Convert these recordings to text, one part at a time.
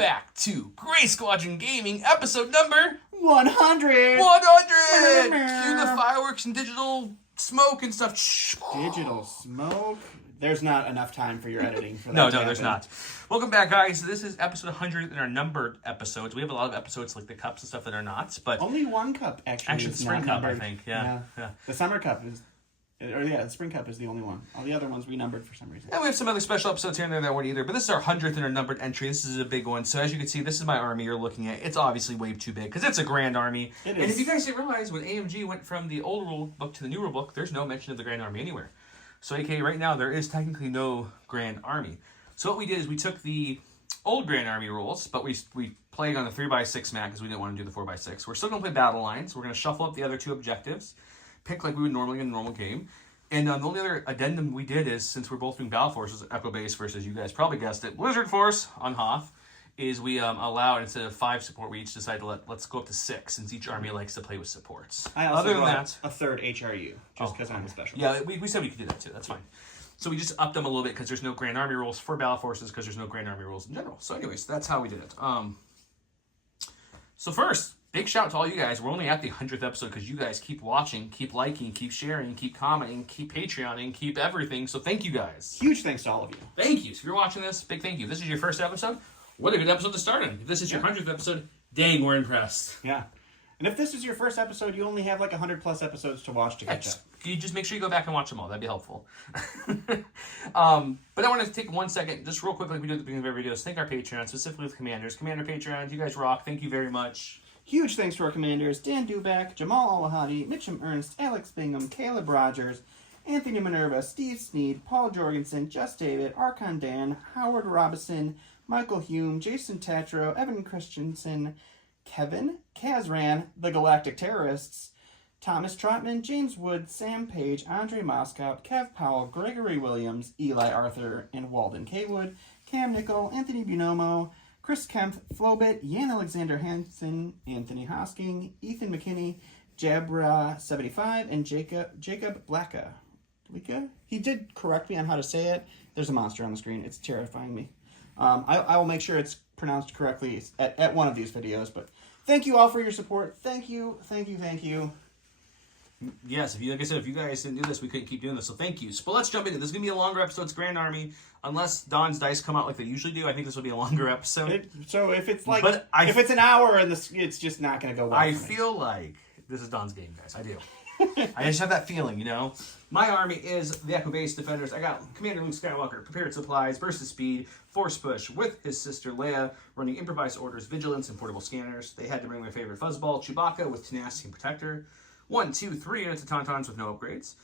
back to Gray Squadron Gaming, episode number 100! 100! Cue the fireworks and digital smoke and stuff. Digital smoke? There's not enough time for your editing for that. No, there's not. Welcome back, guys. This is episode 100 in our numbered episodes. We have a lot of episodes like the cups and stuff that are not, but only one cup actually the is spring not cup, numbered. I think. Yeah. The summer cup is, the spring cup is the only one. All the other ones we numbered for some reason. And we have some other special episodes here and there that weren't either, but this is our 100th in our numbered entry. This is a big one. So as you can see, this is my army you're looking at. It's obviously way too big because it's a grand army. It is. And if you guys didn't realize, when AMG went from the old rule book to the new rule book, there's no mention of the grand army anywhere. So aka right now, there is technically no grand army. So what we did is we took the old grand army rules, but we played on the 3x6 map because we didn't want to do the 4x6. We're still going to play battle lines. We're going to shuffle up the other two objectives, pick like we would normally in a normal game. And the only other addendum we did is, since we're both doing Battle Forces, Echo Base versus, you guys probably guessed it, Blizzard Force on Hoth, is we allowed, instead of 5 support, we each decided to let's go up to 6, since each army likes to play with supports. I also Other than brought that, a third HRU, just because I'm a special. yeah, we said we could do that too. That's fine. So we just upped them a little bit because there's no Grand Army rules for Battle Forces because there's no Grand Army rules in general. So anyways, that's how we did it. So first, big shout out to all you guys. We're only at the 100th episode because you guys keep watching, keep liking, keep sharing, keep commenting, keep Patreoning, keep everything. So thank you guys. Huge thanks to all of you. Thank you. So if you're watching this, big thank you. If this is your first episode, what a good episode to start in. If this is your 100th episode, dang, we're impressed. Yeah. And if this is your first episode, you only have like 100 plus episodes to watch to catch up. You just make sure you go back and watch them all. That'd be helpful. But I want to take 1 second, just real quick, like we do at the beginning of our videos, thank our Patreon, specifically with Commanders. Commander Patreons, you guys rock. Thank you very much. Huge thanks to our commanders, Dan Duback, Jamal Alahadi, Mitchum Ernst, Alex Bingham, Caleb Rogers, Anthony Minerva, Steve Sneed, Paul Jorgensen, Just David, Archon Dan, Howard Robinson, Michael Hume, Jason Tatro, Evan Christensen, Kevin, Kazran, The Galactic Terrorists, Thomas Trotman, James Wood, Sam Page, Andre Moskop, Kev Powell, Gregory Williams, Eli Arthur, and Walden Kaywood, Cam Nickel, Anthony Bunomo, Chris Kempf, Flobit, Jan Alexander Hansen, Anthony Hosking, Ethan McKinney, Jabra75, and Jacob Blacka. He did correct me on how to say it. There's a monster on the screen. It's terrifying me. I will make sure it's pronounced correctly at one of these videos, but thank you all for your support. Thank you. Yes, like I said, if you guys didn't do this, we couldn't keep doing this, so thank you. So, but let's jump into this. This is going to be a longer episode. It's Grand Army. Unless Don's dice come out like they usually do, I think this will be a longer episode. So if it's like, if it's an hour and it's just not going to go well. I feel like this is Don's game, guys. I do. I just have that feeling, you know? My army is the Echo Base Defenders. I got Commander Luke Skywalker, prepared supplies, burst of speed, force push with his sister Leia, running improvised orders, vigilance, and portable scanners. They had to bring their favorite fuzzball, Chewbacca, with tenacity and protector. 1, 2, 3 units of Tauntauns with no upgrades.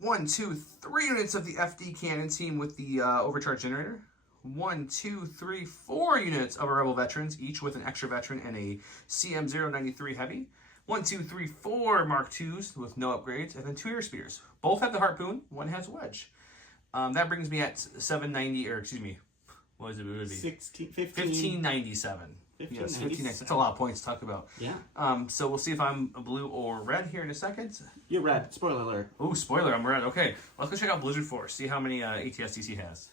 1, 2, 3 units of the FD cannon team with the overcharge generator. 1, 2, 3, 4 units of our Rebel veterans, each with an extra veteran and a CM093 heavy. 1, 2, 3, 4 Mark IIs with no upgrades, and then 2 air spears. Both have the harpoon, one has a wedge. That brings me at 790, or excuse me, what is it? It would be 1597. Yes, 1597. That's a lot of points to talk about. Yeah. So we'll see if I'm blue or red here in a second. You're red. Spoiler alert. Oh, spoiler, I'm red. Okay, let's go check out Blizzard Force, see how many ATSTC has.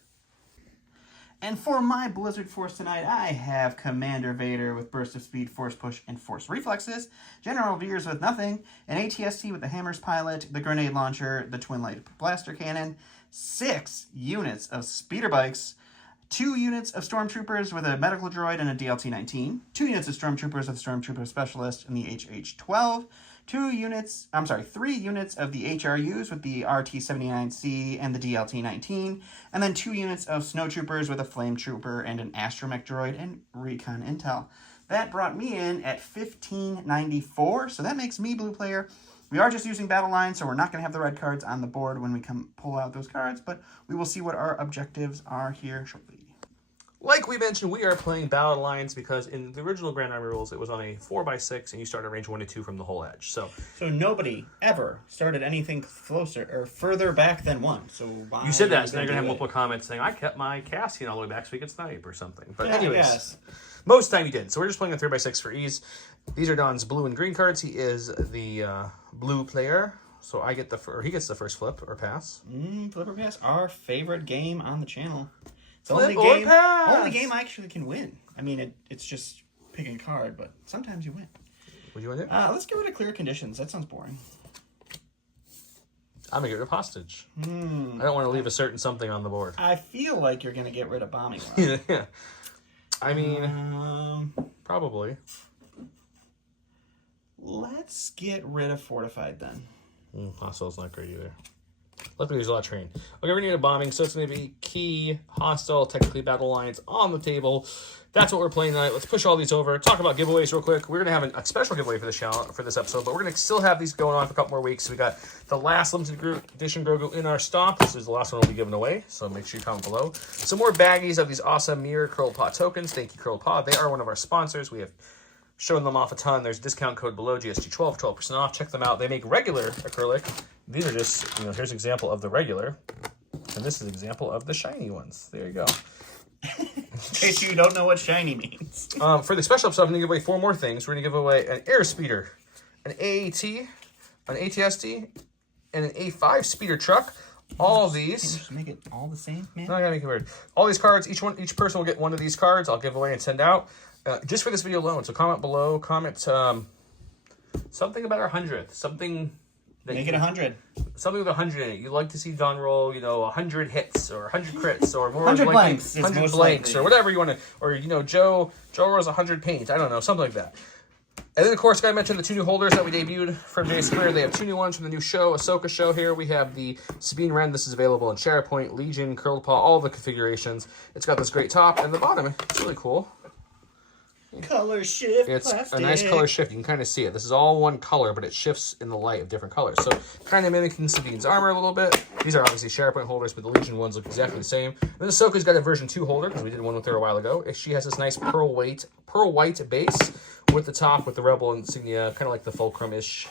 And for my Blizzard Force tonight, I have Commander Vader with Burst of Speed, Force Push, and Force Reflexes, General Veers with nothing, an ATST with the Hammers Pilot, the Grenade Launcher, the Twin Light Blaster Cannon, 6 units of Speeder Bikes, 2 units of Stormtroopers with a Medical Droid and a DLT-19, 2 units of Stormtroopers with Stormtrooper Specialist and the HH-12, 3 units of the HRUs with the RT-79C and the DLT-19, and then 2 units of Snowtroopers with a Flame Trooper and an Astromech Droid and Recon Intel. That brought me in at 1594, so that makes me blue player. We are just using battle lines, so we're not going to have the red cards on the board when we pull out those cards, but we will see what our objectives are here shortly. Like we mentioned, we are playing Battle Lines because in the original Grand Army rules, it was on a 4x6, and you start at range 1 to 2 from the whole edge. So nobody ever started anything closer or further back than 1. So you said that, so now you're going to have multiple comments saying, I kept my Cassian all the way back so we could snipe or something. But anyways, most time you did. So we're just playing a 3x6 for ease. These are Don's blue and green cards. He is the blue player. So I get he gets the first flip or pass. Flip or pass, our favorite game on the channel. It's the only Flip or game. pass. Only game I actually can win. I mean, it's just picking a card, but sometimes you win. What do you want to do? Let's get rid of clear conditions. That sounds boring. I'm going to get rid of hostage. I don't want to leave a certain something on the board. I feel like you're going to get rid of bombing run. Yeah. I mean, probably. Let's get rid of fortified then. Hostile's not great either. Let me use a lot of terrain. Okay, we need a bombing, so it's going to be key, hostile, technically battle lines on the table. That's what we're playing tonight. Let's push all these over. Talk about giveaways real quick. We're going to have a special giveaway for this channel, for this episode, but we're going to still have these going on for a couple more weeks. We got the last limited edition Grogu in our stock. This is the last one we'll be giving away, so make sure you comment below. Some more baggies of these awesome Mirror Curled Paw tokens. Thank you, Curled Paw. They are one of our sponsors. We have shown them off a ton. There's a discount code below, GSG12, 12% off. Check them out. They make regular acrylic. These are just, here's an example of the regular, and this is an example of the shiny ones. There you go. In case you don't know what shiny means. For the special episode, I'm going to give away 4 more things. We're going to give away an air speeder, an AAT, an ATST, and an A5 speeder truck. All of these. Can you just make it all the same, man? No, I gotta make it weird. All these cards, each person will get one of these cards. I'll give away and send out just for this video alone. So comment below. Comment something about our 100th. Something. Make it 100. Something with 100 in it. You'd like to see John roll, 100 hits or 100 crits or more 100 likely, blanks. 100 blanks or whatever you want to. Or Joe rolls 100 paint. I don't know, something like that. And then, of course, I mentioned the 2 new holders that we debuted from J Square. They have 2 new ones from the new show, Ahsoka show here. We have the Sabine Wren. This is available in SharePoint, Legion, Curled Paw, all the configurations. It's got this great top, and the bottom, it's really cool. Color shift. It's plastic. a nice color shift. You can kind of see it. This is all one color, but it shifts in the light of different colors. So kind of mimicking Sabine's armor a little bit. These are obviously SharePoint holders, but the Legion ones look exactly the same. Then Ahsoka's got a version 2 holder, because we did one with her a while ago. She has this nice pearl white base with the top with the Rebel insignia, kind of like the Fulcrum-ish.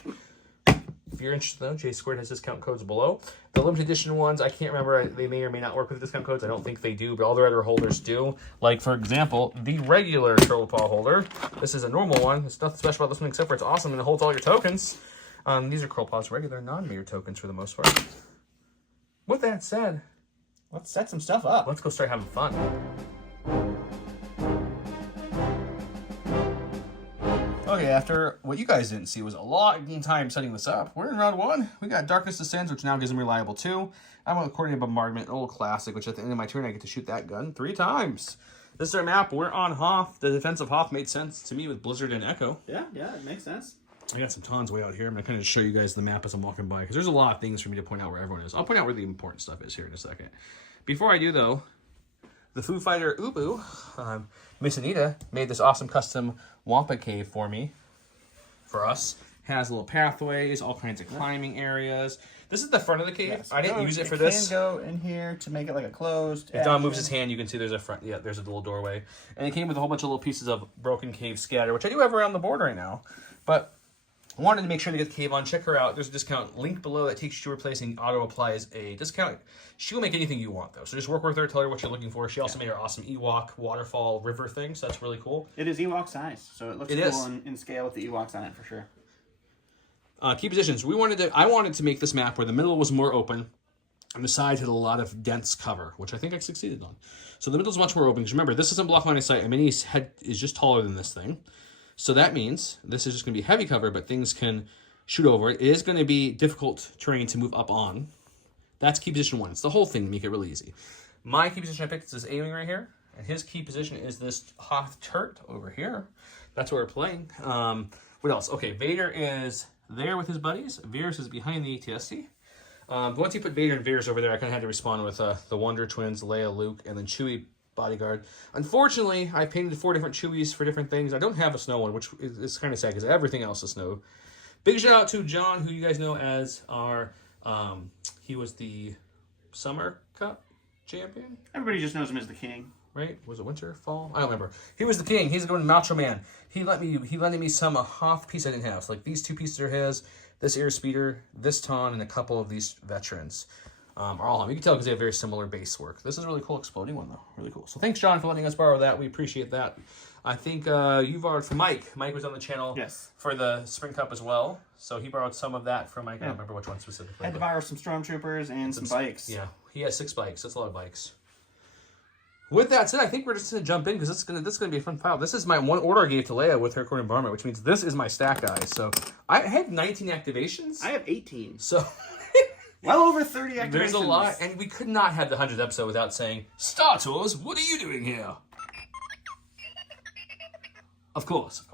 If you're interested, though, J Squared has discount codes below. The limited edition ones, I can't remember. They may or may not work with discount codes. I don't think they do, but all the other holders do. Like, for example, the regular Curled Paw holder. This is a normal one. There's nothing special about this one except for it's awesome and it holds all your tokens. These are Curled Paw's regular non-mirror tokens for the most part. With that said, let's set some stuff up. let's go start having fun. Okay, after what you guys didn't see was a long time setting this up, we're in round 1. We got Darkness Descends, which now gives them Reliable 2. I went with Coordinated Bombardment, an old classic, which at the end of my turn I get to shoot that gun 3 times. This is our map. We're on Hoth. The defense of Hoth made sense to me with Blizzard and Echo. Yeah, it makes sense. I got some tons way out here. I'm going to kind of show you guys the map as I'm walking by, because there's a lot of things for me to point out where everyone is. I'll point out where the important stuff is here in a second. Before I do, though, the Foo Fighter Ubu, Miss Anita, made this awesome custom Wampa cave for me, for us. Has little pathways, all kinds of climbing areas. This is the front of the cave. Yes. I didn't use it for this. You can go in here to make it like a closed. If Don moves his hand, you can see there's a front. Yeah, there's a little doorway. And it came with a whole bunch of little pieces of broken cave scatter, which I do have around the board right now. But I wanted to make sure to get the cave on. Check her out. There's a discount link below that takes you to her place and auto applies a discount. She will make anything you want, though. So just work with her, tell her what you're looking for. She also made her awesome Ewok waterfall river thing, so that's really cool. It is Ewok size, so it looks cool in scale with the Ewoks on it for sure. Key positions. I wanted to make this map where the middle was more open and the sides had a lot of dense cover, which I think I succeeded on. So the middle is much more open, because remember, this isn't block line of sight. A mini's head is just taller than this thing. So that means this is just going to be heavy cover, but things can shoot over it. It is going to be difficult terrain to move up on. That's key position 1. It's the whole thing to make it really easy. My key position I picked is this A-wing right here. And his key position is this Hoth turret over here. That's what we're playing. What else? Okay, Vader is there with his buddies. Veers is behind the ATST. Once you put Vader and Veers over there, I kind of had to respond with the Wonder Twins, Leia, Luke, and then Chewie bodyguard. Unfortunately, I painted 4 different Chewies for different things. I don't have a snow one, which is kind of sad because everything else is snow. Big shout out to John, who you guys know as our, he was the Summer Cup champion. Everybody just knows him as the King. Right? Was it winter, fall? I don't remember. He was the king. He's going to Macho Man. He lended me some Hoth piece I didn't have. So like these 2 pieces are his. This airspeeder, this Ton, and a couple of these veterans are all him. You can tell because they have very similar base work. This is a really cool exploding one though. Really cool. So thanks, John, for letting us borrow that. We appreciate that. I think you borrowed from Mike. Mike was on the channel for the Spring Cup as well. So he borrowed some of that from Mike. I don't remember which one specifically. I had to borrow some Stormtroopers and some bikes. Yeah, he has 6 bikes. That's a lot of bikes. With that said, I think we're just gonna jump in because this is gonna be a fun file. This is my one order I gave to Leia with her Corn Varmint, which means this is my stack, guys. So I have 19 activations. I have 18. So Well over 30 activations. there's a lot, and we could not have the 100th episode without saying, Star Tours, what are you doing here? Of course.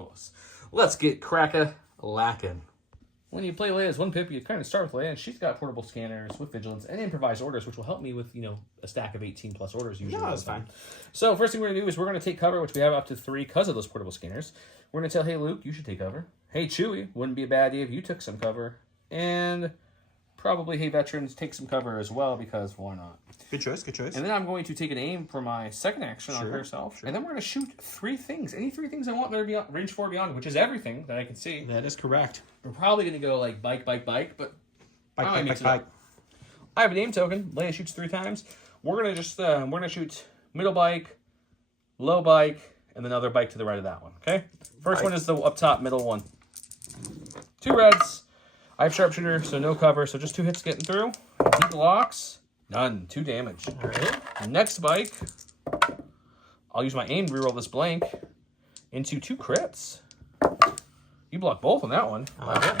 Let's get crack-a-lackin'. When you play Leia as one pip, you kind of start with Leia, and she's got portable scanners with vigilance and improvised orders, which will help me with, a stack of 18 plus orders usually. No, that's fine. So first thing we're going to do is we're going to take cover, which we have up to 3 because of those portable scanners. We're going to tell, hey, Luke, you should take cover. Hey, Chewie, wouldn't be a bad idea if you took some cover. And probably, hey, veterans, take some cover as well, because why not? Good choice. And then I'm going to take an aim for my second action on herself. Sure. And then we're going to shoot 3 things. Any 3 things I want that are beyond, range 4 beyond, which is everything that I can see. That is correct. We're probably going to go like bike, but Bike. I have an aim token. Leia shoots 3 times. We're going to just, we're going to shoot middle bike, low bike, and then another bike to the right of that one, okay? First one is the up top middle one. 2 reds. I have sharpshooter, so no cover, so just 2 hits getting through. He blocks. None. 2 damage. All right. Next bike, I'll use my aim to reroll this blank into 2 crits. You block both on that one.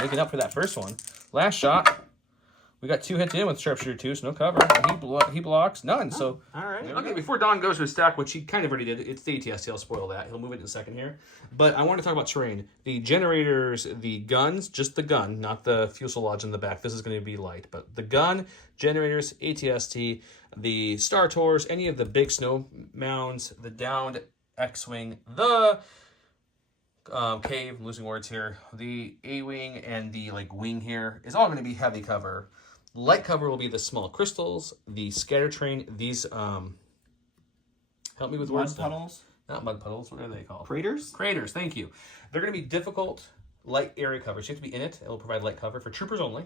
Making up for that first one. Last shot, we got 2 hits in with sharpshooter 2, so no cover. He blocks. None. So all right. Okay, before Don goes to his stack, which he kind of already did, it's the ATST. I'll spoil that. He'll move it in a second here. But I want to talk about terrain. The generators, the guns, just the gun, not the fuselage in the back. This is going to be light. But the gun, generators, ATST, the Star Tours, any of the big snow mounds, the downed X-Wing, the cave, I'm losing words here, the A-Wing and the wing here is all going to be heavy cover. Light cover will be the small crystals, the scatter train, these, help me with words. Mud puddles? Not mud puddles, what are they called? Craters? Craters, thank you. They're going to be difficult light area coverage. You have to be in it. It will provide light cover for troopers only.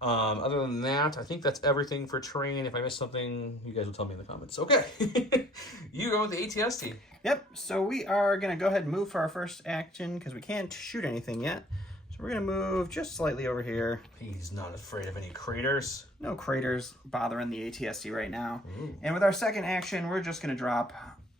Other than that, I think that's everything for terrain. If I missed something, you guys will tell me in the comments. Okay. You go with the ATST. Yep, so we are going to go ahead and move for our first action because we can't shoot anything yet. So we're going to move just slightly over here. He's not afraid of any craters. No craters bothering the ATST right now. Ooh. And with our second action, we're just going to drop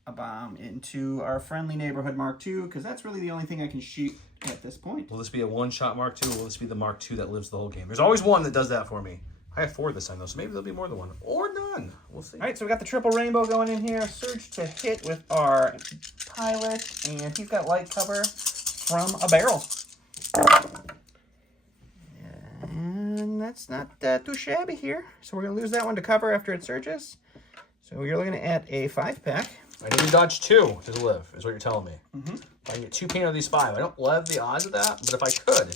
a bomb into our friendly neighborhood Mark II because that's really the only thing I can shoot at this point. Will this be a one-shot Mark II, or will this be the Mark II that lives the whole game? There's always one that does that for me. I have 4 this time, though, so maybe there'll be more than one. Or none. We'll see. All right, so we got the triple rainbow going in here. Surge to hit with our pilot, and he's got light cover from a barrel. And that's not too shabby here. So we're going to lose that one to cover after it surges. So you're looking at a 5-pack. I need to dodge 2 to live, is what you're telling me. Mm-hmm. If I can get 2 paint out of these 5. I don't love the odds of that, but if I could.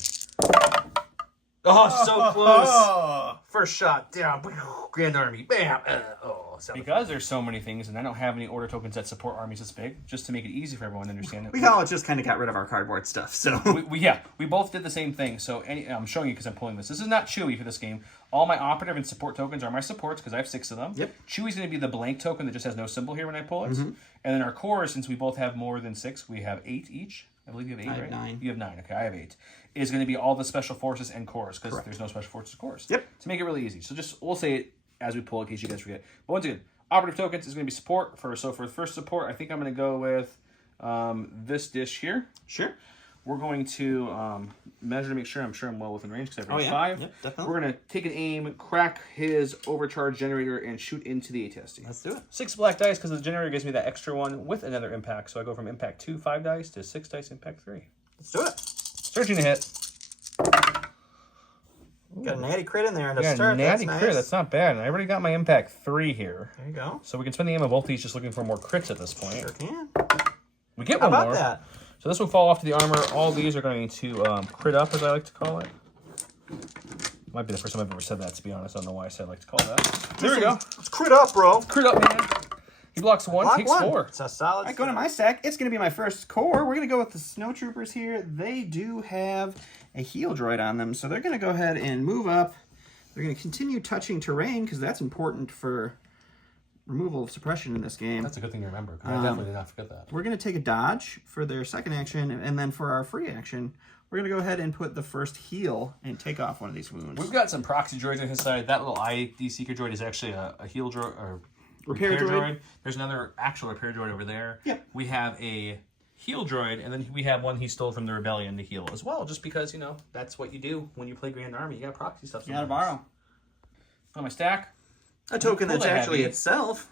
Oh, so close. First shot, down. Grand Army. Bam. Because there's so many things, and I don't have any order tokens that support armies this big, just to make it easy for everyone to understand it. We all just kind of got rid of our cardboard stuff, so. we both did the same thing. So I'm showing you because I'm pulling this. This is not Chewie for this game. All my operative and support tokens are my supports because I have 6 of them. Yep. Chewie's going to be the blank token that just has no symbol here when I pull it. Mm-hmm. And then our cores, since we both have more than 6, we have 8 each. I believe you have 8, right? I have 9. You have 9. Okay, I have 8. Is going to be all the special forces and cores because there's no special forces cores. Yep. To make it really easy. So we'll say it as we pull in case you guys forget. But once again, operative tokens is going to be support. So for the first support, I think I'm going to go with this dish here. Sure. We're going to measure to make sure I'm well within range because I have 5. Yep, definitely. We're going to take an aim, crack his overcharge generator, and shoot into the ATST. Let's do it. 6 black dice because the generator gives me that extra one with another impact. So I go from impact 2, 5 dice to 6 dice, impact 3. Let's do it. Searching to hit. Got a natty crit in there to start. Natty that's crit. nice. That's not bad. And I already got my impact 3 here. There you go. So we can spend the aim of both these just looking for more crits at this point. Sure can. We get How one about more. that? So this will fall off to the armor. All these are going to crit up, as I like to call it. Might be the first time I've ever said that, to be honest. I don't know why I said I like to call that. There we go. Let's crit up, bro. Crit up, man. He blocks 1, takes 4. It's a solid. All right, going to my stack. It's going to be my first core. We're going to go with the Snow Troopers here. They do have a heal droid on them, so they're going to go ahead and move up. They're going to continue touching terrain because that's important for removal of suppression in this game. That's a good thing to remember, because I definitely did not forget that. We're going to take a dodge for their second action, and then for our free action, we're going to go ahead and put the first heal and take off one of these wounds. We've got some proxy droids on his side. That little ID Seeker droid is actually a heal droid, or Repair droid. There's another actual repair droid over there. Yep. We have a heal droid, and then we have one he stole from the Rebellion to heal as well, just because, you know, that's what you do when you play Grand Army. You got proxy stuff. You gotta borrow. On my stack. A token Cool that's to have actually these. itself.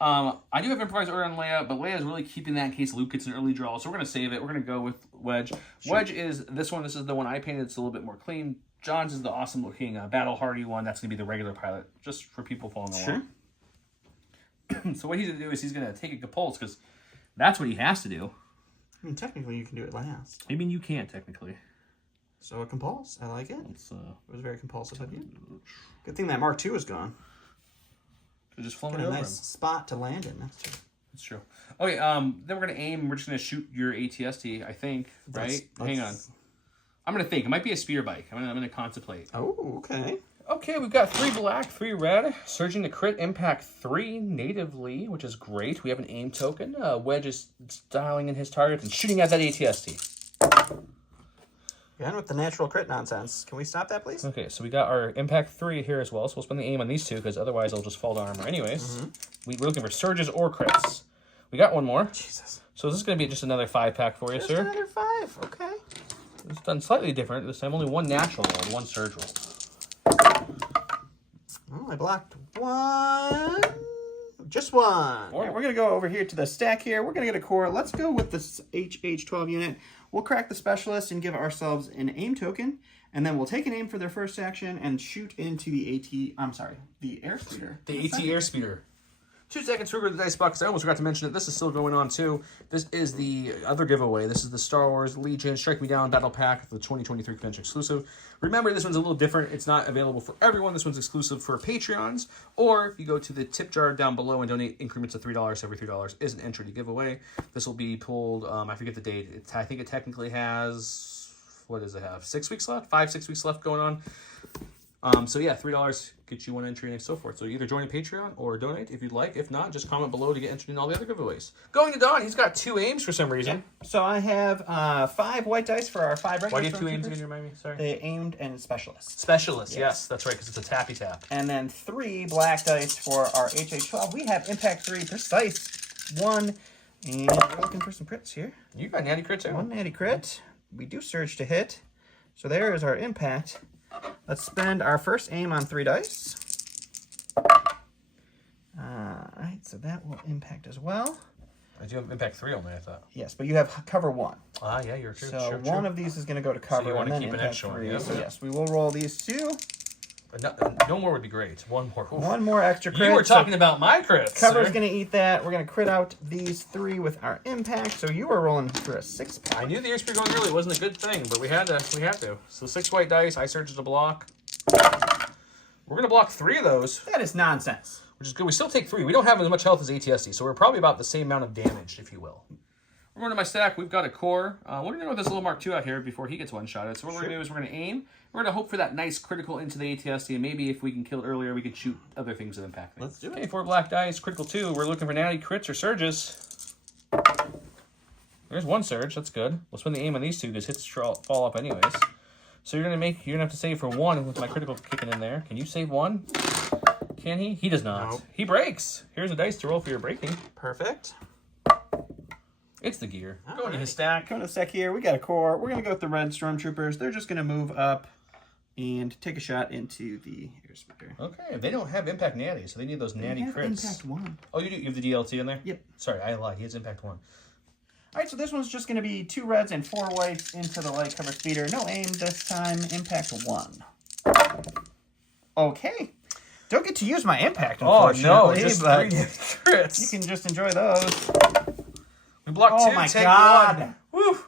I do have improvised order on Leia, but Leia's really keeping that in case Luke gets an early draw, so we're going to save it. We're going to go with Wedge. Sure. Wedge is this one. This is the one I painted. It's a little bit more clean. John's is the awesome looking battle hardy one. That's going to be the regular pilot, just for people following along. Sure. So what he's going to do is he's going to take a Compulse, because that's what he has to do. I mean, technically, you can do it last. I mean, you can't, technically. So a Compulse. I like it. It's, it was very compulsive of you. Good thing that Mark II is gone. Just flown Got a over nice him. spot to land in. That's true. That's true. Okay, then we're going to aim. We're just going to shoot your ATST, I think, right? Hang on. I'm going to think. It might be a speeder bike. I'm going to contemplate. Oh, okay. Okay, we've got 3 black, 3 red. Surging to crit, impact 3 natively, which is great. We have an aim token. Wedge is dialing in his target and shooting at that ATST. Again with the natural crit nonsense. Can we stop that, please? Okay, so we got our impact 3 here as well. So we'll spend the aim on these 2, because otherwise they'll just fall to armor anyways. We're looking for surges or crits. We got one more. Jesus. So this is going to be just another 5-pack for you, Just sir. another 5. Okay. It's done slightly different. This time only 1 natural roll, 1 surge roll. Oh, I blocked 1. Just 1. All right, we're going to go over here to the stack here. We're going to get a core. Let's go with this HH12 unit. We'll crack the specialist and give ourselves an aim token. And then we'll take an aim for their first action and shoot into the the airspeeder. The AT airspeeder. 2 seconds, Ruger the Dice Box. I almost forgot to mention it. This is still going on, too. This is the other giveaway. This is the Star Wars Legion Strike Me Down Battle Pack, the 2023 convention exclusive. Remember, this one's a little different. It's not available for everyone. This one's exclusive for Patreons. Or if you go to the tip jar down below and donate increments of $3, every $3 is an entry to giveaway. This will be pulled, I forget the date. I think it technically has, what does it have? 6 weeks left? 5-6 weeks left going on. So yeah, $3 gets you 1 entry and so forth. So either join a Patreon or donate if you'd like. If not, just comment below to get entered in all the other giveaways. Going to Don, he's got 2 aims for some reason. Yeah. So I have 5 white dice for our 5 regular. Why do you have 2 aims again? Remind me. Sorry. They aimed and specialist. Specialist, yes, that's right, because it's a tappy tap. And then 3 black dice for our HH12. We have impact 3, precise 1, and we're looking for some crits here. You got natty crit too. 1 natty crit. We do surge to hit. So there is our impact. Let's spend our first aim on 3 dice. Alright, so that will impact as well. I do have impact 3 only, I thought. Yes, but you have cover 1. Ah, yeah, you're true. So one of these is going to go to cover, you wanna and then keep an impact extra one, 3. yeah? So yes, we will roll these 2. No more would be great. 1 more. Oof. 1 more extra crit. You were talking about my crits. Cover's sir. going to eat that. We're going to crit out these 3 with our impact. So you are rolling for a 6-pack. I knew the airspeed going early wasn't a good thing, but we had to. So 6 white dice. I surged to block. We're gonna block 3 of those, That is nonsense. which is good. We still take 3. We don't have as much health as ATSD, so we're probably about the same amount of damage, if you will. We're going to my stack. We've got a core. We're gonna go with this little Mark II out here before he gets one-shotted. So what we're gonna do is we're gonna aim. We're gonna hope for that nice critical into the ATSD, and maybe if we can kill it earlier, we can shoot other things that impact me. Let's do it. Okay, 4 black dice, critical 2. We're looking for natty crits or surges. There's 1 surge. That's good. We'll spend the aim on these 2 because hits fall up anyways. So you're gonna have to save for 1 with my critical kicking in there. Can you save 1? Can he? He does not. Nope. He breaks. Here's a dice to roll for your breaking. Perfect. It's the gear. All Going to right. his stack. Coming to the stack here, we got a core. We're going to go with the red stormtroopers. They're just going to move up and take a shot into the airspeeder. Okay, they don't have impact natty, so they need those natty crits. Impact 1. Oh, you do. You have the DLT in there. Yep. Sorry, I lied. He has impact 1. All right, so this one's just going to be 2 reds and 4 whites into the light cover speeder. No aim this time. Impact 1. Okay. Don't get to use my impact, unfortunately. just but 3 crits. you can just enjoy those. We blocked 2. Oh my take God. 1. Woo!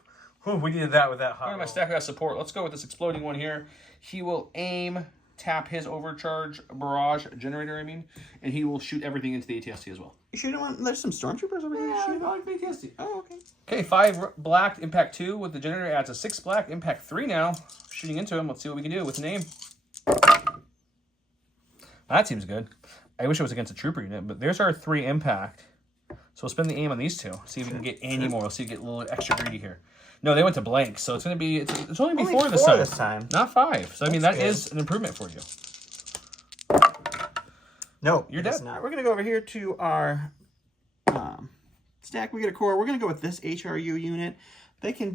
Whew, we needed that with that hot. My stack got support. Let's go with this exploding one here. He will aim, tap his overcharge barrage generator, and he will shoot everything into the ATST as well. You sure you don't want... There's some stormtroopers over here. I like the ATST. Oh, okay. Okay, 5 black, impact 2 with the generator adds a 6 black, impact 3 now. Shooting into him. Let's see what we can do with the name. That seems good. I wish it was against a trooper unit, but there's our 3 impact. So we'll spend the aim on these 2. See if we can get any more. We'll see if we get a little extra greedy here. No, they went to blank, so it's going to be... It's only be 4 this time. Not 5. So, I mean, that is an improvement for you. No, You're it is dead. not. We're going to go over here to our stack. We get a core. We're going to go with this HRU unit. They can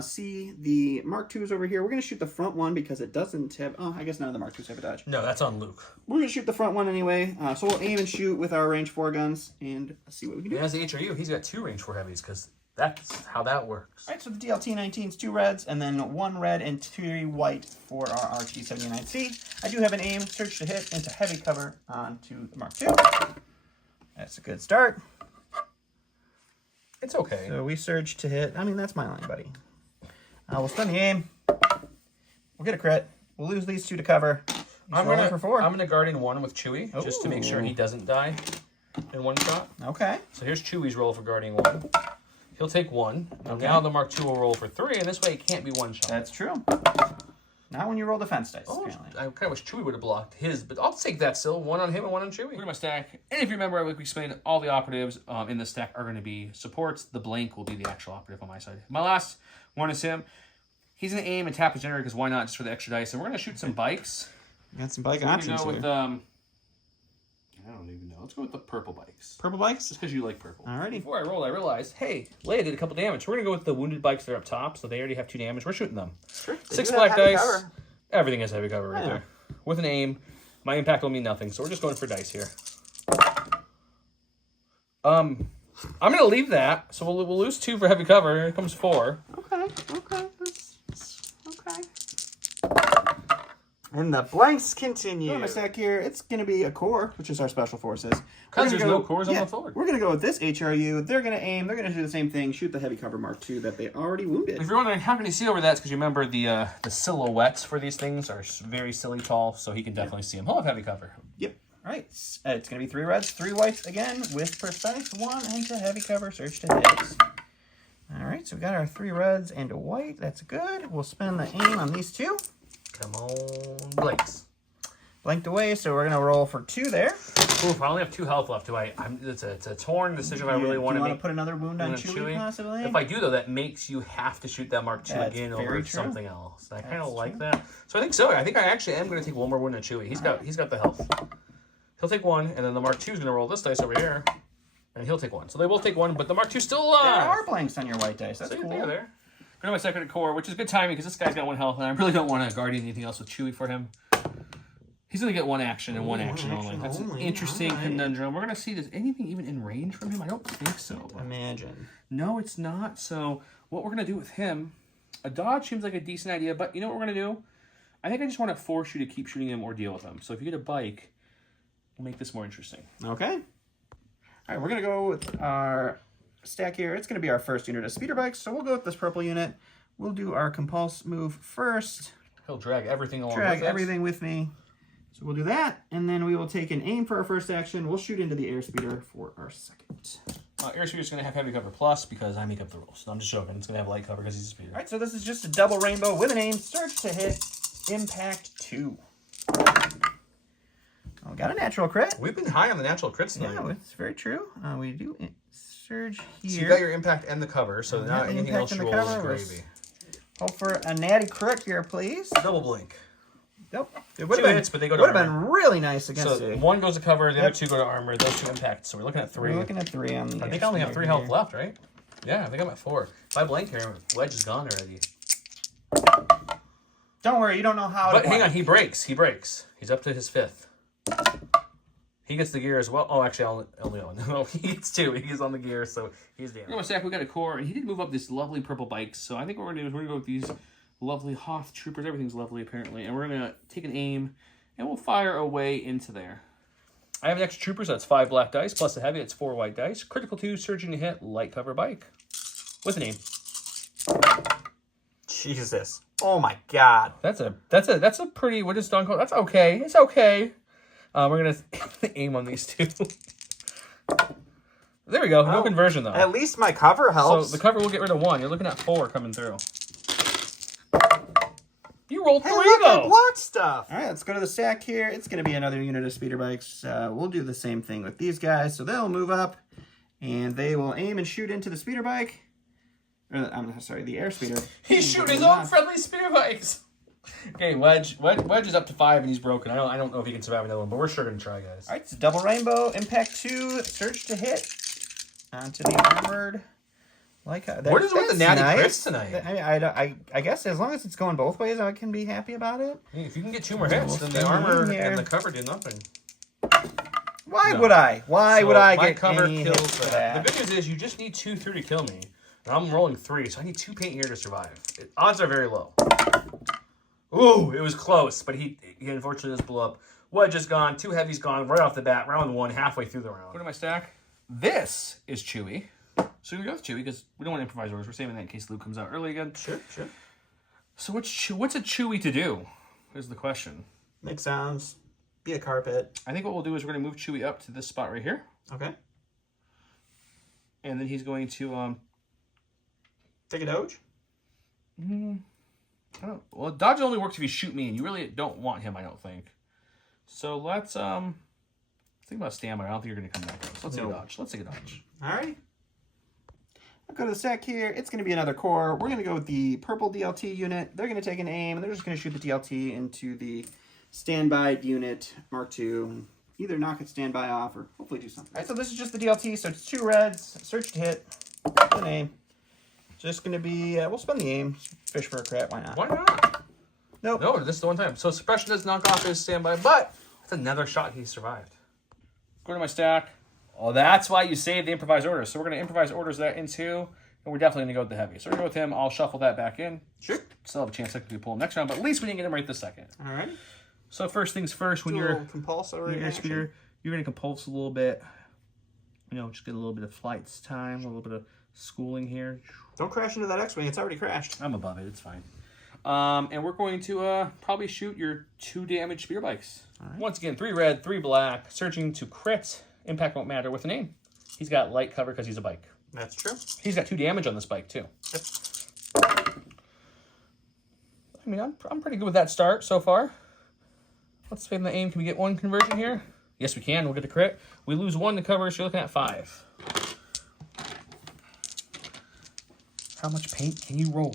see the Mark IIs over here. We're going to shoot the front one because it doesn't have... Oh, I guess none of the Mark IIs have a dodge. No, that's on Luke. We're going to shoot the front one anyway. So we'll aim and shoot with our range 4 guns and see what we can do. And as the HRU, he's got 2 range 4 heavies because that's how that works. All right, so the DLT-19's 2 reds and then 1 red and 2 white for our RT-79C. I do have an aim, search to hit into heavy cover onto the Mark II. That's a good start. It's okay. So we surge to hit. I mean, that's my line, buddy. We'll spin the aim. We'll get a crit. We'll lose these 2 to cover. I'm rolling for 4. I'm gonna Guardian 1 with Chewie just to make sure he doesn't die in one shot. Okay. So here's Chewie's roll for Guardian 1. He'll take 1. Okay. Now the Mark II will roll for 3, and this way it can't be one shot. That's true. Not when you roll defense dice. Oh, apparently. I kind of wish Chewie would have blocked his, but I'll take that still. 1 on him and 1 on Chewie. Look at my stack. And if you remember, like we explained, all the operatives in the stack are going to be supports. The blank will be the actual operative on my side. My last one is him. He's going to aim and tap his generator because why not, just for the extra dice. And we're going to shoot some bikes. Got some bike We're going options to go with, here. I don't even know. Let's go with the purple bikes. Purple bikes? Just because you like purple. Alrighty. Before I rolled, I realized, hey, Leia did a couple damage. We're going to go with the wounded bikes that are up top, so they already have 2 damage. We're shooting them. Sure. 6 black dice. Everything has heavy cover right there. With an aim, my impact will mean nothing, so we're just going for dice here. I'm going to leave that, so we'll lose 2 for heavy cover. Here comes 4. Okay. And the blanks continue. On my stack here, it's going to be a core, which is our special forces. Because there's no cores on the floor. We're going to go with this HRU. They're going to aim. They're going to do the same thing. Shoot the heavy cover Mark II that they already wounded. If you're wondering how can you see over that, it's because you remember the silhouettes for these things are very silly tall, so he can definitely see them. He'll have heavy cover. Yep. All right. It's going to be 3 reds, 3 whites again with precise 1 into heavy cover. Search to hit. All right. So we got our 3 reds and a white. That's good. We'll spend the aim on these 2. Come on, blanks. Blanked away, so we're gonna roll for 2 there. Oof, I only have 2 health left. It's a torn decision. If I really want to make. Put another wound on Chewie, possibly. If I do though, that makes you have to shoot that Mark II That's again very over true. something else. I kind of like that. So I think so. I think I actually am going to take 1 more wound on Chewie. He's got the health. He'll take 1, and then the Mark II is going to roll this dice over here, and he'll take 1. So they both take 1, but the Mark II's still alive. There are blanks on your white dice. That's cool. There. Go to my second core, which is good timing because this guy's got 1 health, and I really don't want to Guardian anything else with Chewie for him. He's going to get 1 action and 1 action only. That's an interesting conundrum. We're going to see, does anything even in range from him? I don't think so. But Imagine. no, it's not. So what we're going to do with him, a dodge seems like a decent idea, but you know what we're going to do? I think I just want to force you to keep shooting him or deal with him. So if you get a bike, we'll make this more interesting. Okay. All right, we're going to go with our stack here. It's going to be our first unit of speeder bikes, so we'll go with this purple unit. We'll do our compulse move first. He'll drag everything along Drag with us. everything with me. So we'll do that, and then we will take an aim for our first action. We'll shoot into the airspeeder for our second. Airspeeder's going to have heavy cover plus because I make up the rules. No, I'm just joking. It's going to have light cover because he's a speeder. All right, so this is just a double rainbow with an aim. Surge to hit. Impact 2. Oh, we got a natural crit. We've been high on the natural crits tonight. Yeah, it's very true. We do surge here. So you got your impact and the cover, so now the anything impact else and you the roll is cover gravy. Hope for a natty crit here, please. Double blink. Nope. It would 2 have been, hits, but they go to would have armor. been really nice against So it. 1 goes to cover, the Yep. other 2 go to armor. Those 2 impact. So we're looking at 3. We're looking at 3 on the I think I only have 3 here. health left, right? Yeah, I think I'm at 4. If I blank here, Wedge is gone already. Don't worry, you don't know how But to hang on, play. he breaks. He breaks. He's up to his 5th. He gets the gear as well. Oh, actually, only on. No, he gets 2. He's on the gear, so he's damaged. You know, we got a core, and he did move up this lovely purple bike. So I think what we're going to do is we're going to go with these lovely Hoth troopers. Everything's lovely, apparently. And we're going to take an aim, and we'll fire away into there. I have an extra trooper, so that's 5 black dice, plus a heavy, it's 4 white dice. Critical 2, surging to hit, light cover bike. With an aim. Jesus. Oh my God. That's a pretty, what is Don called? That's okay. It's okay. We're going to aim on these 2. There we go. No conversion, though. At least my cover helps. So the cover will get rid of 1. You're looking at 4 coming through. You rolled 3, look, though. I blocked stuff. All right, let's go to the stack here. It's going to be another unit of speeder bikes. We'll do the same thing with these guys. So they'll move up, and they will aim and shoot into the speeder bike. I'm sorry, the air speeder. He's shooting his own friendly speeder bikes. Okay, Wedge is up to 5 and he's broken. I don't know if he can survive another one, but we're sure gonna try, guys. All right, it's a double rainbow. Impact 2. Surge to hit. Onto the armored. What is with the natty crits tonight? I guess as long as it's going both ways, I can be happy about it. If you can get 2 more hits, then the armor and the cover do nothing. Why would I? Why would I my get cover any kills hits for that? that? The good news is you just need 2 through to kill me. And I'm rolling 3, so I need 2 paint here to survive. Odds are very low. Ooh, it was close, but he unfortunately just blew up. Wedge is gone, 2 heavies gone right off the bat. Round 1, halfway through the round. Put in my stack. This is Chewy. So we're going to go with Chewy because we don't want to improvise orders. We're saving that in case Luke comes out early again. Sure. So what's a Chewy to do? Is the question. Make sounds. Be a carpet. I think what we'll do is we're going to move Chewy up to this spot right here. Okay. And then he's going to Take a doge? I don't. Well, dodge only works if you shoot me, and you really don't want him, I don't think. So let's think about standby. I don't think you're going to come back. Let's take a dodge. Let's take a dodge. All right. I'll go to the stack here. It's going to be another core. We're going to go with the purple DLT unit. They're going to take an aim, and they're just going to shoot the DLT into the standby unit Mark II. And either knock its standby off or hopefully do something. All right, so this is just the DLT. So it's 2 reds. Search to hit. An aim. Just going to be, we'll spend the aim. Fish for a crit. Why not? Why not? Nope. No, this is the one time. So suppression does knock off his standby, but it's another shot he survived. Go to my stack. Oh, that's why you save the improvised orders. So we're going to improvise orders that into, and we're definitely going to go with the heavy. So we're going to go with him. I'll shuffle that back in. Sure. Still have a chance to pull him next round, but at least we didn't get him right this second. All right. So first things first, when you're compulsory speeder, you're going to compulse a little bit. You know, just get a little bit of flights time, a little bit of schooling here. Don't crash into that X-Wing. It's already crashed. I'm above it. It's fine. And we're going to probably shoot your 2 damage spear bikes. Right. Once again, 3 red, 3 black, searching to crit. Impact won't matter with a name. He's got light cover because he's a bike. That's true. He's got 2 damage on this bike, too. Yep. I mean, I'm pretty good with that start so far. Let's spam the aim. Can we get 1 conversion here? Yes, we can. We'll get the crit. We lose 1 to cover, so you're looking at 5. How much paint can you roll?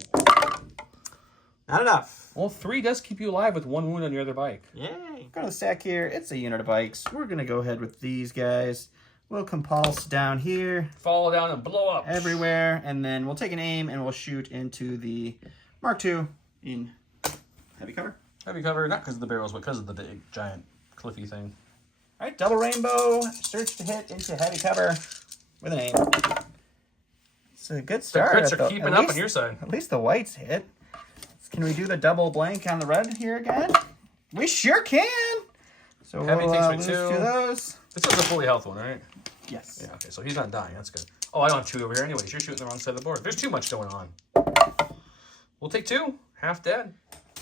Not enough. Well, 3 does keep you alive with 1 wound on your other bike. Yay. Go to the stack here. It's a unit of bikes. We're going to go ahead with these guys. We'll compulse down here. Fall down and blow up. Everywhere. And then we'll take an aim and we'll shoot into the Mark II in heavy cover. Heavy cover, not because of the barrels, but because of the big, giant, cliffy thing. All right, double rainbow. Search to hit into heavy cover with an aim. It's a good start. The crits are keeping up on your side. At least the whites hit. Can we do the double blank on the red here again? We sure can. So Heavy we'll takes lose me 2 of those. This is a fully health one, right? Yes. Yeah, okay, so he's not dying. That's good. Oh, I don't have 2 over here anyways. You're shooting the wrong side of the board. There's too much going on. We'll take 2. Half dead.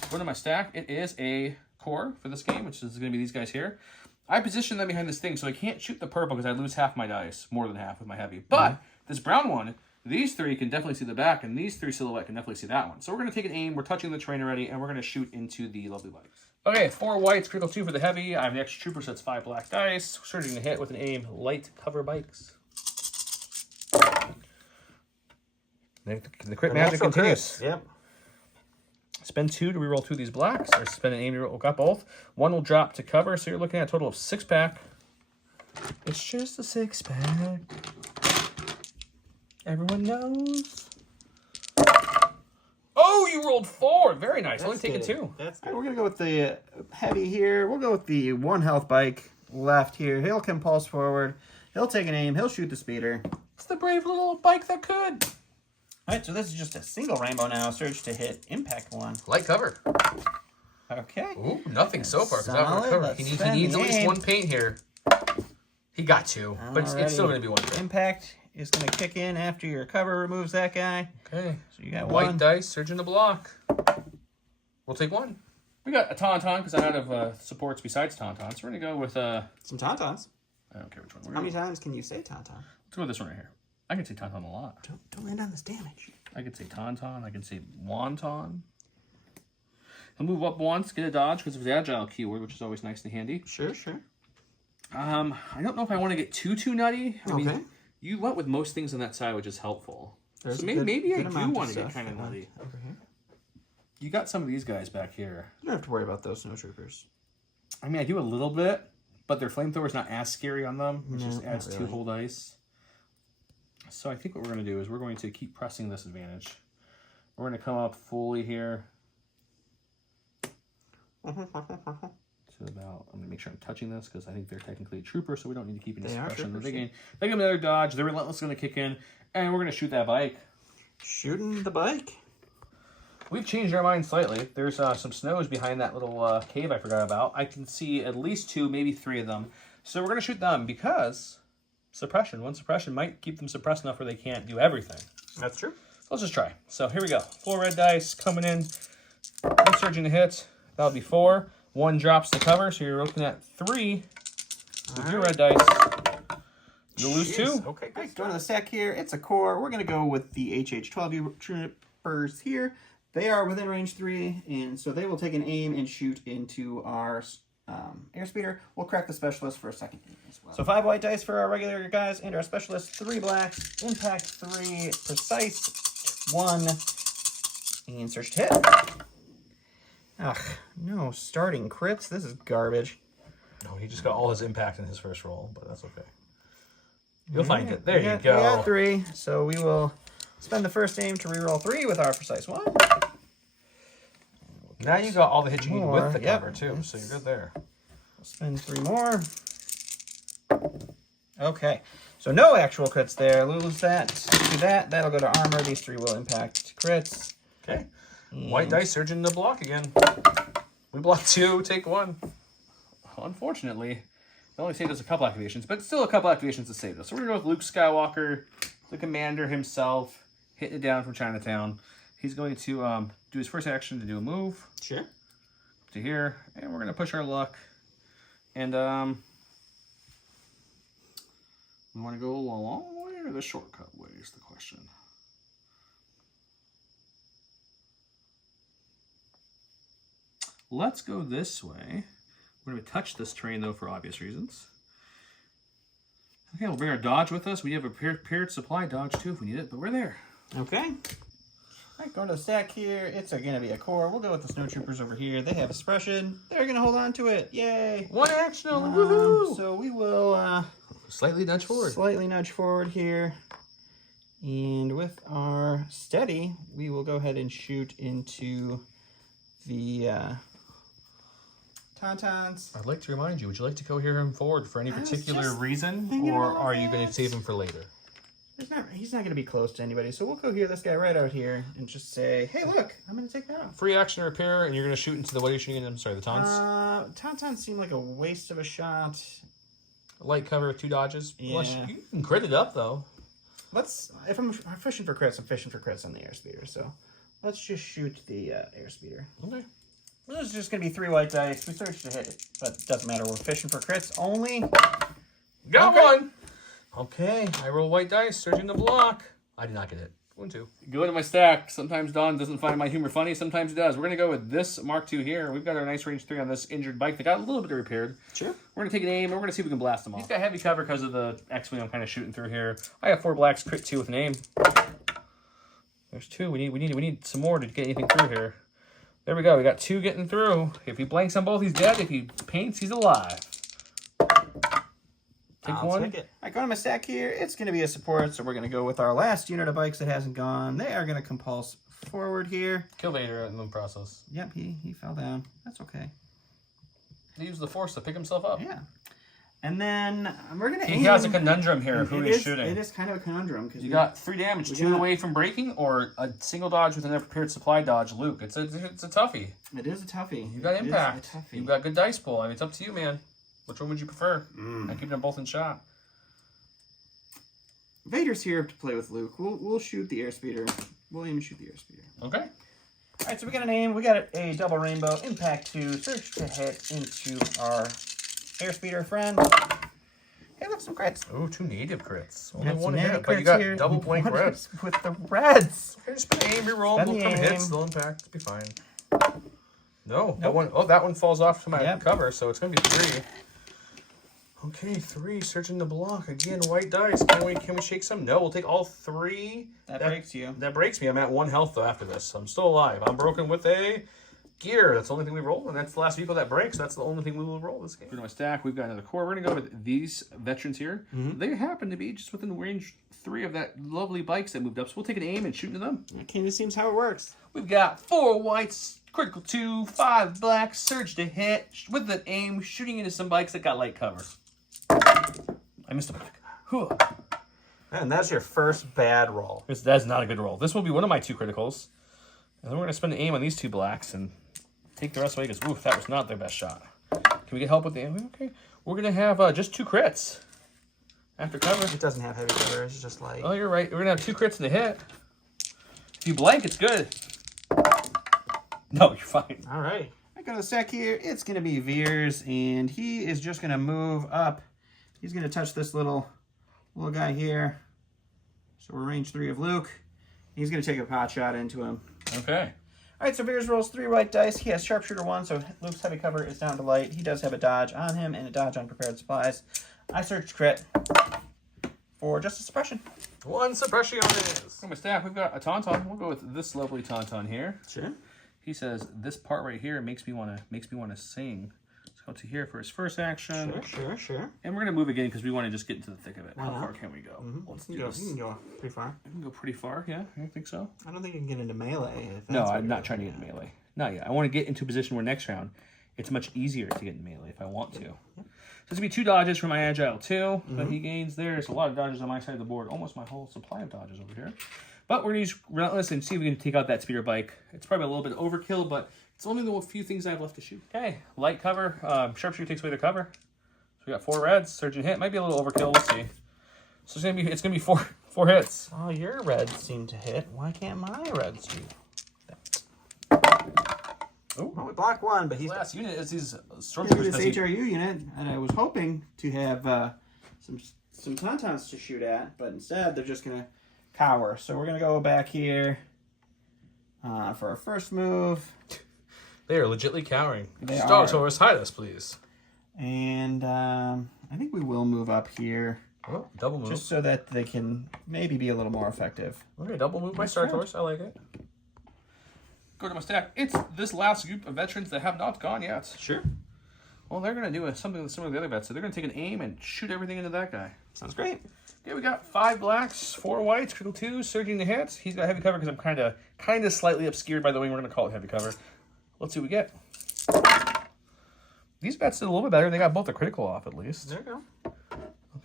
Go to my stack. It is a core for this game, which is going to be these guys here. I position them behind this thing, so I can't shoot the purple because I lose half my dice, more than half with my heavy. But this brown one, these 3 can definitely see the back, and these 3 silhouette can definitely see that one. So we're going to take an aim. We're touching the terrain already, and we're going to shoot into the lovely bikes. Okay, 4 whites, critical 2 for the heavy. I have the extra trooper, so that's 5 black dice. Starting to hit with an aim. Light cover bikes. The crit magic continues. Yep. Spend 2 to reroll 2 of these blacks, or spend an aim to reroll. Got both. 1 will drop to cover, so you're looking at a total of 6-pack. It's just a 6-pack. Everyone knows. Oh, you rolled 4. Very nice. Only taking 2. That's good. Right, we're going to go with the heavy here. We'll go with the 1 health bike left here. He'll compulse forward. He'll take an aim. He'll shoot the speeder. It's the brave little bike that could. All right, so this is just a single rainbow now. Surge to hit. Impact 1. Light cover. Okay. Ooh, nothing so far. Solid. He needs at least 1 paint here. He got 2, but it's still going to be 1 paint. Impact is going to kick in after your cover removes that guy. Okay. So you got white 1. dice, surge in the block. We'll take 1. We got a Tauntaun because I'm out of supports besides Tauntaun. So we're going to go with... some Tauntauns. I don't care which one. How many times can you say Tauntaun? Let's go with this one right here. I can say Tauntaun a lot. Don't land on this damage. I could say Tauntaun. I can say Wonton. He'll move up once, get a dodge because of the agile keyword, which is always nice and handy. Sure. I don't know if I want to get too nutty. I okay. mean, you went with most things on that side, which is helpful. There's so a maybe I good do amount want of to get stuff kind of nutty. over here. you got some of these guys back here. You don't have to worry about those snowtroopers. I mean, I do a little bit, but their flamethrower's not as scary on them, which No, just adds not 2 really. whole dice. So I think what we're going to do is we're going to keep pressing this advantage. We're going to come up fully here. To about, I'm going to make sure I'm touching this because I think they're technically a trooper, so we don't need to keep any They are suppression. troopers, They yeah. gain another dodge. The relentless is going to kick in, and we're going to shoot that bike. Shooting the bike. We've changed our mind slightly. There's some snows behind that little cave I forgot about. I can see at least 2, maybe 3 of them. So we're going to shoot them because suppression. One suppression might keep them suppressed enough where they can't do everything. That's true. Let's just try. So here we go. 4 red dice coming in. 1 surging to hit. That'll be 4. 1 drops to cover, so you're looking at 3 with your red dice. You'll lose 2. Okay, Good great. Going to the stack here. It's a core. We're going to go with the HH-12 troopers here. They are within range 3, and so they will take an aim and shoot into our airspeeder. We'll crack the specialist for a second aim as well. So 5 white dice for our regular guys and our specialist. 3 blacks. Impact 3. Precise 1. And search to hit. Ugh, no starting crits. This is garbage. No, he just got all his impact in his first roll, but that's okay. You'll find it. There you We go. got 3, so we will spend the first aim to reroll 3 with our precise 1. Now you got all the hits you need with the Yep. cover, too, so you're good there. We'll spend 3 more. Okay, so no actual crits there. Lose that to that. That'll go to armor. These 3 will impact crits. Okay. White dice surging to block again. We block 2, take 1. Unfortunately, they only saved us a couple activations, but still a couple activations to save us. So we're going to go with Luke Skywalker, the commander himself, hitting it down from Chinatown. He's going to do his first action to do a move. Sure. To here, and we're going to push our luck. And we want to go a long way or the shortcut way is the question. Let's go this way. We're going to touch this terrain, though, for obvious reasons. Okay, we'll bring our dodge with us. We have a paired supply dodge, too, if we need it, but we're there. Okay. All right, going to the stack here. It's going to be a core. We'll go with the snowtroopers over here. They have a suppression. They're going to hold on to it. Yay. 1 action only. Woohoo! So we will Slightly nudge forward. slightly nudge forward here. And with our steady, we will go ahead and shoot into the Tauntauns. I'd like to remind you, would you like to cohere him forward for any I was particular just reason, thinking or about are you going that. to save him for later? He's not going to be close to anybody, so we'll cohere this guy right out here and just say, hey, look, I'm going to take that off. Free action repair, and you're going to shoot into the, what are you shooting in? I'm sorry, the taunts? Tauntauns seem like a waste of a shot. Light cover with 2 dodges. Well, Yeah. you can crit it up, though. If I'm fishing for crits, I'm fishing for crits on the airspeeder, so let's just shoot the airspeeder. Okay. Well, this is just going to be 3 white dice. We searched to hit it, but it doesn't matter. We're fishing for crits only. Got Okay. 1! Okay, I roll white dice, surging the block. I did not get it. 1, 2. Go to my stack. Sometimes Don doesn't find my humor funny, sometimes it does. We're going to go with this Mark II here. We've got our nice range 3 on this injured bike that got a little bit repaired. Sure. We're going to take an aim, and we're going to see if we can blast them off. He's got heavy cover because of the X-Wing I'm kind of shooting through here. I have 4 blacks, crit 2 with an aim. There's 2. We need some more to get anything through here. There we go. We got 2 getting through. If he blanks on both, he's dead. If he paints, he's alive. Take I'll 1. take it. I go to my stack here. It's going to be a support, so we're going to go with our last unit of bikes that hasn't gone. They are going to compulse forward here. Kill Vader in the process. Yep, he fell down. That's okay. He used the Force to pick himself up. Yeah. And then we're going to aim. He has a conundrum here of who It he's is- shooting. It is kind of a conundrum because You got 3 damage, we 2 got- away from breaking, or a single dodge with an prepared supply dodge, Luke. It's a toughie. It is a toughie. You got It is impact. a toughie. You've got good dice pool. I mean, it's up to you, man. Which one would you prefer? I'm keeping them both in shot. Vader's here to play with Luke. We'll shoot the airspeeder. We'll aim and shoot the airspeeder. Okay. All right, so we got a name. We got a double rainbow. Impact 2. Search to hit into our airspeeder friend. Hey, look, some crits. Oh, 2 native crits. Got Only some 1 native hit, but you crits got here. double blank What reds. is with the reds? Okay, just put an aim, reroll, Spend they'll the come aim. hits, they'll impact, it'll be fine. No, that one, oh, that one falls off to my Yep. cover, so it's going to be 3. Okay, 3, searching the block. Again, white dice. Can we shake some? No, we'll take all 3. That breaks you. That breaks me. I'm at 1 health, though, after this. I'm still alive. I'm broken with a gear. That's the only thing we roll, and that's the last vehicle that breaks. That's the only thing we will roll this game. For my stack, we've got another core. We're going to go with these veterans here. They happen to be just within range 3 of that lovely bikes that moved up, so we'll take an aim and shoot into them. That kind of seems how it works. We've got 4 whites, critical 2, 5 blacks, surge to hit, with an aim, shooting into some bikes that got light cover. I missed a bike. Whew. And that's your first bad roll. That's not a good roll. This will be one of my 2 criticals. And then we're going to spend an aim on these 2 blacks and take the rest away because, oof, that was not their best shot. Can we get help with the aim? Okay. We're going to have just 2 crits after cover. It doesn't have heavy cover. It's just like... Oh, you're right. We're going to have 2 crits in the hit. If you blank, it's good. No, you're fine. All right. I go to the stack here. It's going to be Veers, and he is just going to move up. He's going to touch this little guy here. So we're range 3 of Luke. He's going to take a pot shot into him. Okay. All right, so Veers rolls 3 white dice. He has sharpshooter 1, so Luke's heavy cover is down to light. He does have a dodge on him and a dodge on prepared supplies. I search crit for just a suppression. 1 suppression on this. For my staff, we've got a Tauntaun. We'll go with this lovely Tauntaun here. Sure. He says this part right here makes me wanna sing. Let's go to here for his first action. Sure. And we're gonna move again because we want to just get into the thick of it. Why How not? far can we go? Let's do You this. can go pretty far. I can go pretty far. Yeah, I think so. I don't think you can get into melee. If No, that's what I'm you're not trying to looking get into melee. Not yet. I want to get into a position where next round it's much easier to get in melee if I want to. So it's gonna be 2 dodges for my agile 2 that he gains. There's a lot of dodges on my side of the board. Almost my whole supply of dodges over here. But we're gonna use Relentless and see if we can take out that speeder bike. It's probably a little bit overkill, but it's only the few things I have left to shoot. Okay, light cover. Sharpshooter takes away the cover. So we got 4 reds. Surge and hit. Might be a little overkill. We'll see. So it's gonna be 4 hits. Oh, your reds seem to hit. Why can't my reds do that? Oh, Well, we block 1, but he's last unit is these Look at stormtroopers. this HRU unit, and I was hoping to have some Tauntauns to shoot at, but instead they're just gonna cower. So we're gonna go back here for our first move, They are legitly cowering. They Star are. Taurus, hide us, please. and I think we will move up here Oh, double move. just so that they can maybe be a little more effective. Okay, double move my Star Taurus. I like it. Go to my stack. It's this last group of veterans that have not gone yet. Sure, Well, they're going to do something similar to the other vets. So they're going to take an aim and shoot everything into that guy. sounds great. Okay, we got 5 blacks, 4 whites, critical 2, surging to hit. He's got heavy cover because I'm kind of slightly obscured by the wing. We're going to call it heavy cover. Let's see what we get. These bets did a little bit better. They got both a critical off at least. There you go.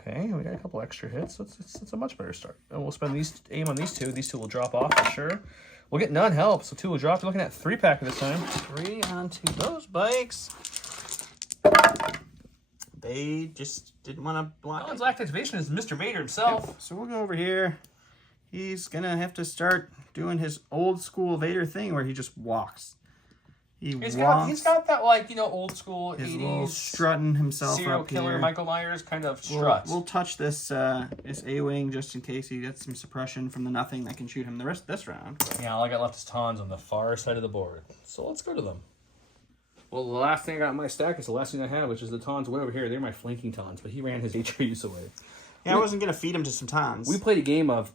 Okay, we got a couple extra hits. It's a much better start. And we'll spend aim on these 2. These 2 will drop off for sure. We'll get none help, so 2 will drop. You're looking at 3-pack this time. 3 onto those bikes. They just didn't want to block. Don's activation is Mr. Vader himself. So we'll go over here. He's gonna have to start doing his old school Vader thing where he just walks. He's got that, like, old school his little 80s strutting himself serial up killer here. Michael Myers kind of strut. We'll touch this A-wing just in case he gets some suppression from the nothing that can shoot him the rest of this round. Yeah, all I got left is Tons on the far side of the board. So let's go to them. Well, the last thing I got in my stack is the last thing I have, which is the Tons way over here. They're my flanking Tons, but he ran his HRUs away. Yeah, I wasn't gonna feed him to some Tons. We played a game of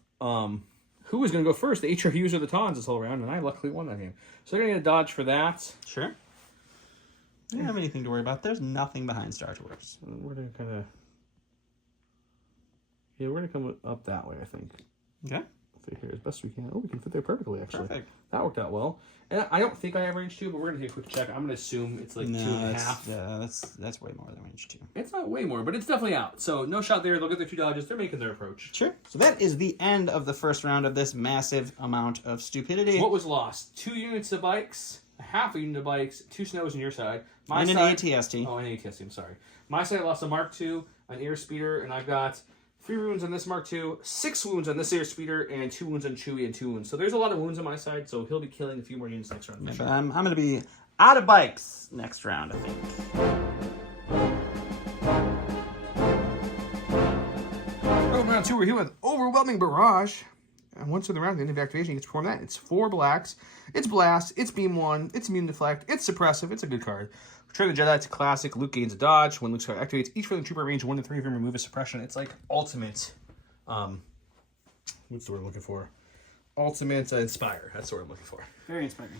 who was going to go first, the HRUs or the Tons this whole round, and I luckily won that game. So they're going to get a dodge for that. Sure. You don't have anything to worry about. There's nothing behind Star Tours. We're going to kind of... Yeah, we're going to come up that way, I think. Okay. Fit here as best we can. Oh, we can fit there perfectly, actually. Perfect. That worked out well. And I don't think I have range 2, but we're going to take a quick check. I'm going to assume it's like 2.5. That's way more than range 2. It's not way more, but it's definitely out. So no shot there. They'll get their 2 dodges. They're making their approach. Sure. So that is the end of the first round of this massive amount of stupidity. What was lost? 2 units of bikes, a half a unit of bikes, 2 snows on your side. My and side, an ATST. Oh, an ATST, I'm sorry. My side lost a Mark II, an airspeeder, and I've got 3 wounds on this Mark II, 6 wounds on this airspeeder, and 2 wounds on Chewie and 2 wounds. So there's a lot of wounds on my side, so he'll be killing a few more units next round. Yeah, but I'm going to be out of bikes next round, I think. Round 2, we're here with Overwhelming Barrage. And once in the round, the end of activation, you get to perform that. It's 4 blacks. It's Blast. It's Beam 1. It's Immune Deflect. It's Suppressive. It's a good card. Return the Jedi to classic. Luke gains a dodge. When Luke Skywalker activates, each friendly trooper range 1 to 3 of him remove a suppression. It's like ultimate. What's the word I'm looking for? Ultimate inspire. That's the word I'm looking for. Very inspiring.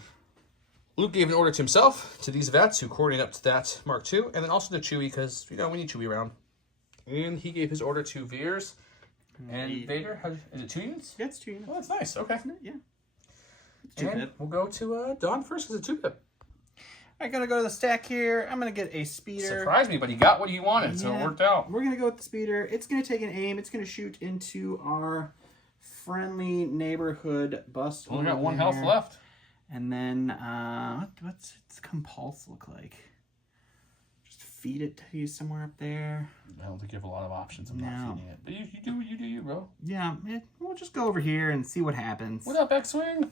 Luke gave an order to himself, to these vets who coordinate up to that Mark II, and then also to Chewie because we need Chewie around. And he gave his order to Veers and Vader. Is it 2 units? Yeah, it's 2 units. Oh, that's nice. Okay. Yeah. And we'll go to Don first because it's a 2-pip. I gotta go to the stack here. I'm gonna get a speeder. Surprised me, but he got what he wanted, so it worked out. We're gonna go with the speeder. It's gonna take an aim. It's gonna shoot into our friendly neighborhood bus. Only got 1 health left. And then what's its compulse look like? Just feed it to you somewhere up there. I don't think you have a lot of options. I'm not feeding it. But you do what you do, bro. Yeah, we'll just go over here and see what happens. What up, X-Wing?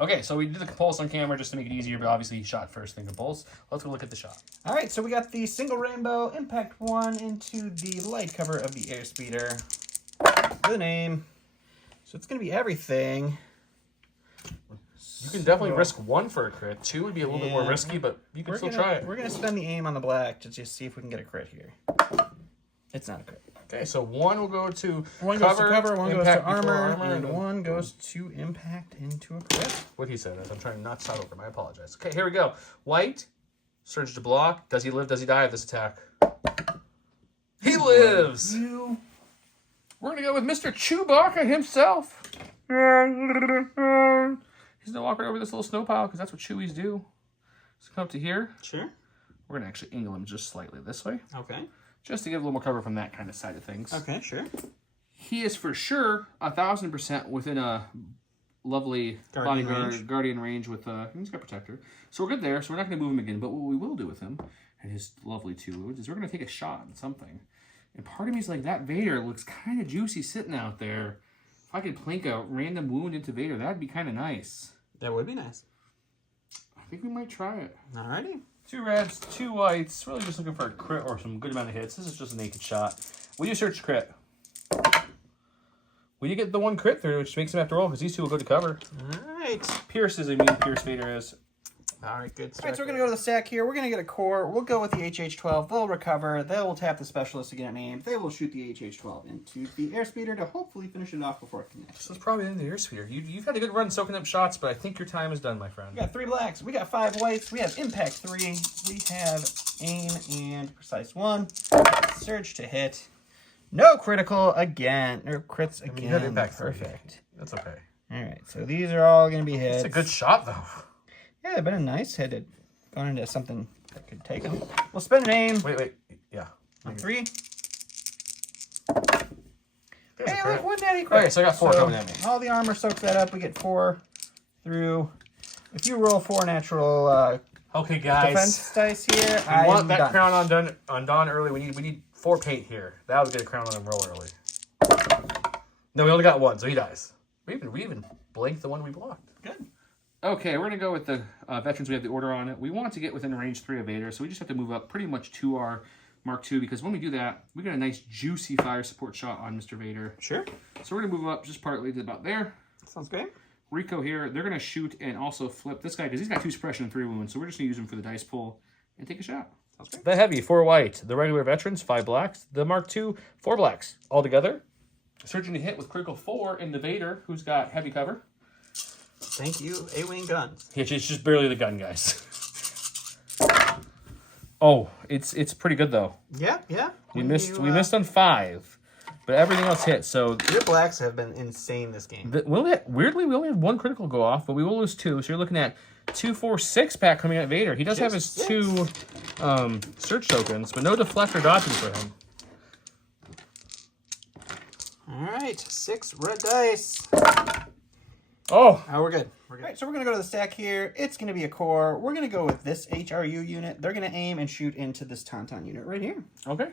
Okay, so we did the compulse on camera just to make it easier, but obviously he shot first, then compulse. Let's go look at the shot. All right, so we got the single rainbow impact 1 into the light cover of the airspeeder. The name. So it's going to be everything. You can definitely risk 1 for a crit. 2 would be a little bit more risky, but you can still try it. We're going to spend the aim on the black to just see if we can get a crit here. It's not a crit. Okay, so 1 will go to 1 goes cover, to cover, 1 goes to impact armor, before and 1 goes to impact into a crit. What he said, I'm trying not to start over him. I apologize. Okay, here we go. White, surge to block. Does he live? Does he die of this attack? He lives! We're going to go with Mr. Chewbacca himself. He's going to walk right over this little snow pile because that's what Chewies do. So come up to here. Sure. We're going to actually angle him just slightly this way. Okay. Just to give a little more cover from that kind of side of things. Okay, sure. He is for sure 1,000% within a lovely guardian range with he's got protector. So we're good there. So we're not going to move him again. But what we will do with him and his lovely 2 wounds is we're going to take a shot on something. And part of me is like, that Vader looks kind of juicy sitting out there. If I could plink a random wound into Vader, that'd be kind of nice. That would be nice. I think we might try it. Alrighty. 2 reds, 2 whites. Really just looking for a crit or some good amount of hits. This is just a naked shot. Will you search crit? We did get the 1 crit through, which makes him have to roll because these 2 will go to cover. Alright. Pierce is a mean Pierce Vader is. Alright, good start. Alright, so we're going to go to the stack here. We're going to get a core. We'll go with the HH-12. They'll recover. They will tap the specialist to get an aim. They will shoot the HH-12 into the airspeeder to hopefully finish it off before it connects. So it's probably in the airspeeder. You've had a good run soaking up shots, but I think your time is done, my friend. We got 3 blacks. We got 5 whites. We have impact 3. We have aim and precise 1. Surge to hit. No critical again. Or crits again. You had impact 3. Perfect. That's okay. Alright, so these are all going to be hits. It's a good shot, though. Yeah, they've been a nice hit at going into something that could take them. We'll spend an aim. Wait. Yeah. On 3. Hey, look, 1 natty crit. Okay, so I got 4 coming at me. All the armor soaks that up. We get 4 through. If you roll 4 natural okay, guys. defense dice here, I want that crown on Don early. We need 4 paint here. That would get a crown on him real early. No, we only got 1, so he dies. We even blanked the 1 we blocked. Good. Okay, we're going to go with the veterans. We have the order on it. We want to get within range 3 of Vader, so we just have to move up pretty much to our Mark II, because when we do that, we get a nice juicy fire support shot on Mr. Vader. Sure. So we're going to move up just partly to about there. Sounds great. Rico here, they're going to shoot and also flip this guy, because he's got 2 suppression and 3 wounds, so we're just going to use him for the dice pull and take a shot. Sounds great. The heavy, 4 white. The regular veterans, 5 blacks. The Mark II, 4 blacks. All together. Surging to hit with critical 4 in the Vader, who's got heavy cover. Thank you, A-Wing guns. It's just barely the gun, guys. Oh, it's pretty good though. Yeah. We missed on 5, but everything else hit. So your blacks have been insane this game. Weirdly, we only had 1 critical go off, but we will lose 2. So you're looking at 2, 4, 6 pack coming at Vader. He does have his 2 search tokens, but no deflect or dodging for him. All right, 6 red dice. Oh, we're good. All right, so we're going to go to the stack here. It's going to be a core. We're going to go with this HRU unit. They're going to aim and shoot into this Tauntaun unit right here. Okay.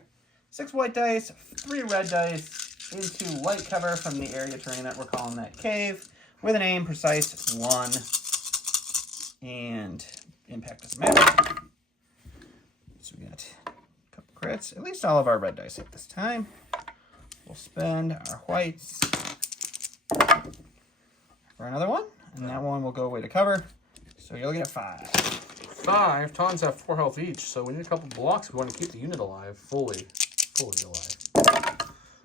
6 white dice, 3 red dice into light cover from the area terrain that we're calling that cave with an aim precise 1 and impact doesn't matter. So we got a couple crits. At least all of our red dice hit this time. We'll spend our whites for another one, and that one will go away to cover. So you're looking at 5. 5. Tawns have 4 health each, so we need a couple blocks if we want to keep the unit alive, fully alive.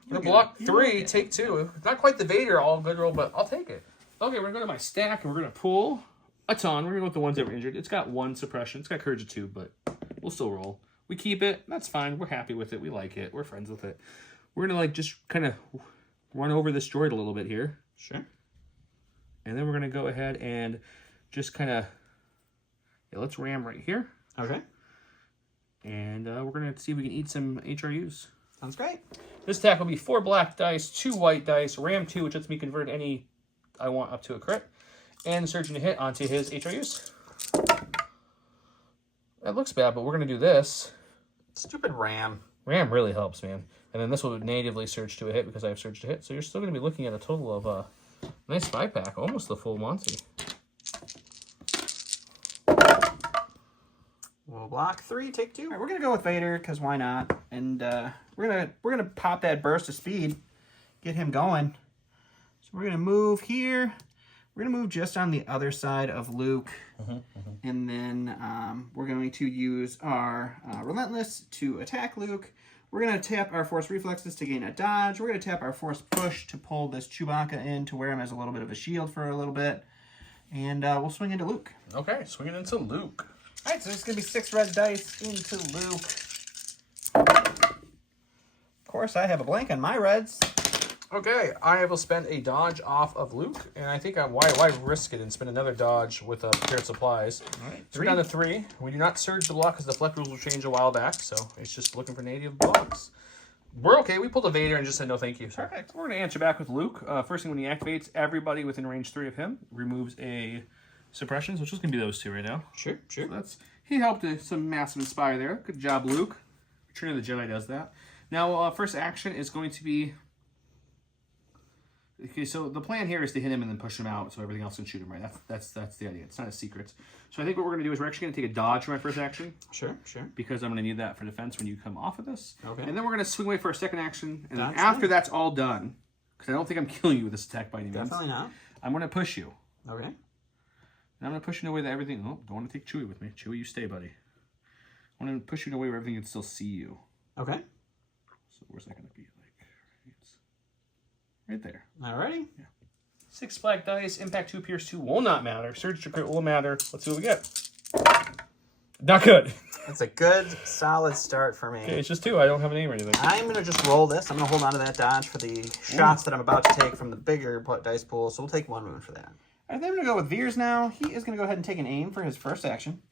We're gonna block 3, take 2. Not quite the Vader all good roll, but I'll take it. Okay, we're gonna go to my stack and we're gonna pull a ton. We're gonna go with the ones that were injured. It's got 1 suppression. It's got courage of 2, but we'll still roll. We keep it. That's fine. We're happy with it. We like it. We're friends with it. We're gonna like just kind of run over this droid a little bit here. Sure. And then we're gonna go ahead and just kind of let's ram right here. Okay. And we're gonna see if we can eat some HRUs. Sounds great. This attack will be 4 black dice, 2 white dice, ram 2, which lets me convert any I want up to a crit, and surgeon to hit onto his HRUs. That looks bad, but we're gonna do this. Stupid ram. Ram really helps, man. And then this will natively surge to a hit because I have surge to hit. So you're still gonna be looking at a total of nice 5-pack, almost the full Monty. We'll block 3, take 2. All right, we're gonna go with Vader because why not? And we're gonna pop that burst of speed, get him going. So we're gonna move here. We're gonna move just on the other side of Luke, and then we're going to use our Relentless to attack Luke. We're gonna tap our Force Reflexes to gain a dodge. We're gonna tap our Force Push to pull this Chewbacca in to wear him as a little bit of a shield for a little bit, and we'll swing into Luke. Okay, swinging into Luke. All right, so there's going to be 6 red dice into Luke. Of course, I have a blank on my reds. Okay, I will spend a dodge off of Luke, and I think why risk it and spend another dodge with prepared supplies. All right, So we're down to 3. We do not surge the block because the Fleck rules will change a while back, so it's just looking for native blocks. We're okay. We pulled a Vader and just said no thank you. So Perfect. we're going to answer back with Luke. First thing when he activates, everybody within range 3 of him removes a suppressions, which is going to be those 2 right now. Sure. So he helped some massive inspire there. Good job, Luke. Return of the Jedi does that. Now, first action is going to be... Okay, so the plan here is to hit him and then push him out so everything else can shoot him, right? That's the idea. It's not a secret. So I think what we're going to do is we're actually going to take a dodge for my first action. Sure. Because I'm going to need that for defense when you come off of this. Okay. And then we're going to swing away for a second action. And then That's after fine. that's all done, because I don't think I'm killing you with this attack by any means. Definitely not. I'm going to push you. Okay. And I'm going to push you in a way that everything... Oh, don't want to take Chewie with me. Chewie, you stay, buddy. I want to push you in a way where everything can still see you. Okay. So where's that going to be? Like, it's right there. Alrighty. Yeah. 6 black dice. Impact 2, Pierce 2 will not matter. Surge to crit will matter. Let's see what we get. Not good. That's a good, solid start for me. Okay, it's just 2. I don't have a name or anything. I'm going to just roll this. I'm going to hold on to that dodge for the shots that I'm about to take from the bigger dice pool, so we'll take 1 wound for that. All right, then I'm going to go with Veers now. He is going to go ahead and take an aim for his first action.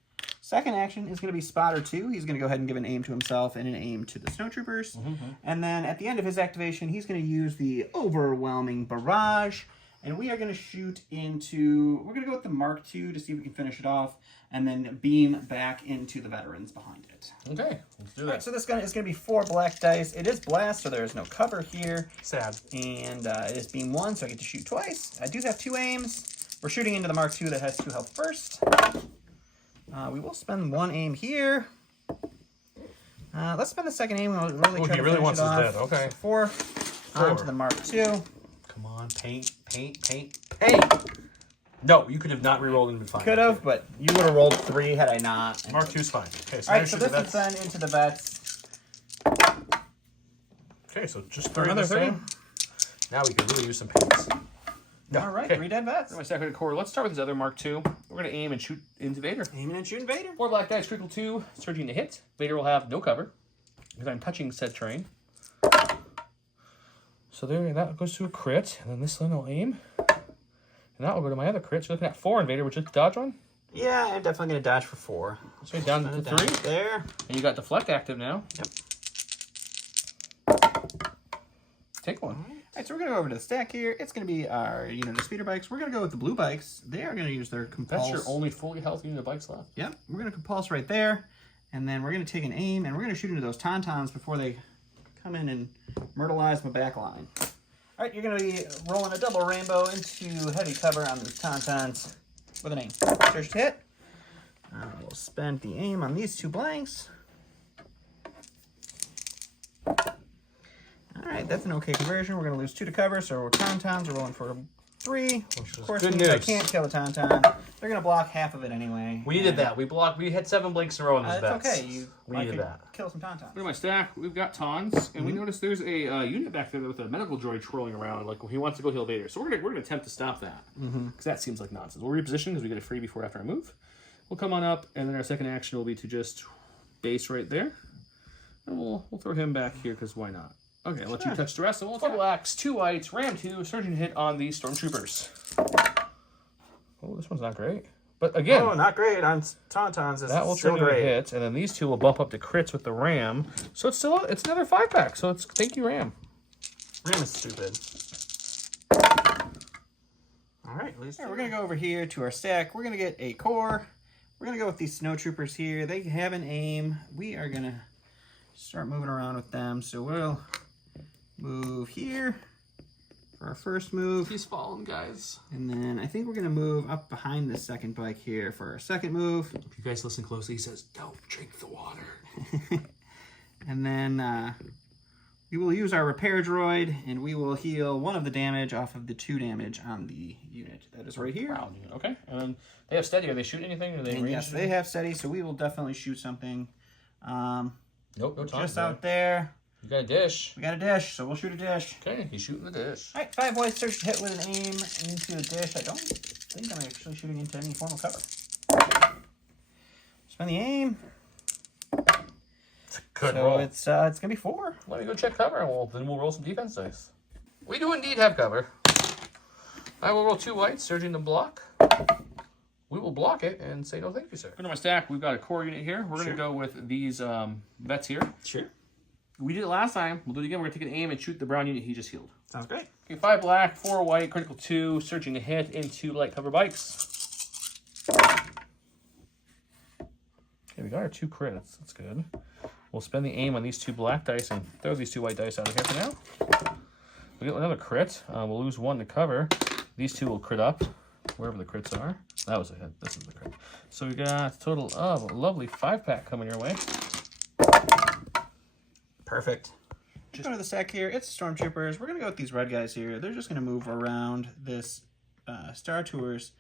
Second action is going to be Spotter 2. He's going to go ahead and give an aim to himself and an aim to the Snowtroopers. And then at the end of his activation, he's going to use the Overwhelming Barrage. And we are going to shoot into... We're going to go with the Mark II to see if we can finish it off. And then beam back into the veterans behind it. Okay, let's do that. All right, so this gun is going to be 4 black dice. It is blast, so there is no cover here. Sad. And it is beam 1, so I get to shoot twice. I do have 2 aims. We're shooting into the Mark II that has 2 health first. We will spend 1 aim here. Let's spend the second aim. We'll really try to finish wants it his off. dead. Okay. So 4 onto the Mark II. Come on, paint. No, you could have not rerolled and been fine. Could have, but you would have rolled 3 had I not. Mark II's fine. Okay, so All now right, so shoot this the is vets. then into the vets. Okay, so just 3 Another the same. 3. Now we can really use some paints. No, All right, okay. 3 dead vets. My second core. Let's start with this other Mark II. We're going to aim and shoot into Vader. Aiming and shooting Vader. 4 black dice, critical 2, surging to hit. Vader will have no cover because I'm touching said terrain. So there, that goes to a crit, and then this one I'll aim. And that will go to my other crit. So looking at 4 in Vader, which is dodge one. Yeah, I'm definitely going to dodge for 4. So you're down to Down 3. there. And you got deflect active now. Yep. Take 1. All right, so we're going to go over to the stack here. It's going to be our unit of speeder bikes. We're going to go with the blue bikes. They are going to use their compulse. That's your only fully healthy unit of bikes left. Yep, we're going to compulse right there. And then we're going to take an aim, and we're going to shoot into those tauntauns before they come in and myrtleize my back line. All right, you're going to be rolling a double rainbow into heavy cover on these tauntauns with an aim. Surge to hit. We'll spend the aim on these 2 blanks. All right, that's an okay conversion. We're going to lose 2 to cover, so tauntauns are rolling for 3. Of course, good means I news. can't kill a Tauntaun. They're going to block half of it anyway. We needed that. We had 7 blinks in a row in this bet. It's okay. We needed that. Kill some Tauntauns. Look at my stack. We've got Tauns, and we noticed there's a unit back there with a medical droid trolling around. Like he wants to go heal Vader. So we're gonna attempt to stop that because that seems like nonsense. We'll reposition because we get a free before after I move. We'll come on up, and then our second action will be to just base right there, and we'll throw him back here because why not? Okay, I'll let you touch the rest. And we'll 4 blacks, 2 whites, ram 2, surging hit on the stormtroopers. Oh, this one's not great. But again, not great on Tauntauns. that will turn into a hit, and then these 2 will bump up to crits with the ram. So it's still another 5-pack. So it's thank you, ram. Ram is stupid. All right, we're gonna go over here to our stack. We're gonna get a core. We're gonna go with these snowtroopers here. They have an aim. We are gonna start moving around with them. So we'll move here for our first move. He's fallen, guys. And then I think we're going to move up behind the second bike here for our second move. If you guys listen closely, he says, don't drink the water. And then we will use our repair droid, and we will heal 1 of the damage off of the 2 damage on the unit. That is right here. Round unit. Okay. And then they have steady. Are they shooting anything? Or are they And yes, they have steady, so we will definitely shoot something. Nope, no time. Just out there. You got a dish. We got a dish, so we'll shoot a dish. Okay, he's shooting the dish. All right, 5 whites search hit with an aim into a dish. I don't think I'm actually shooting into any form of cover. Spend the aim. It's a good So roll. it's gonna be 4. Let me go check cover, and then we'll roll some defense dice. We do indeed have cover. I will roll 2 whites, surging the block. We will block it and say no thank you, sir. Go to my stack. We've got a core unit here. We're going to go with these vets here. Sure. We did it last time. We'll do it again. We're going to take an aim and shoot the brown unit he just healed. Sounds great. Okay, 5 black, 4 white, critical 2, searching to hit into light cover bikes. Okay, we got our 2 crits. That's good. We'll spend the aim on these 2 black dice and throw these 2 white dice out of here for now. We get another crit. We'll lose 1 to cover. These 2 will crit up, wherever the crits are. That was a hit. This is the crit. So we got a total of a lovely 5-pack coming your way. Perfect. Just go to the stack here. It's Stormtroopers. We're going to go with these red guys here. They're just going to move around this Star Tours,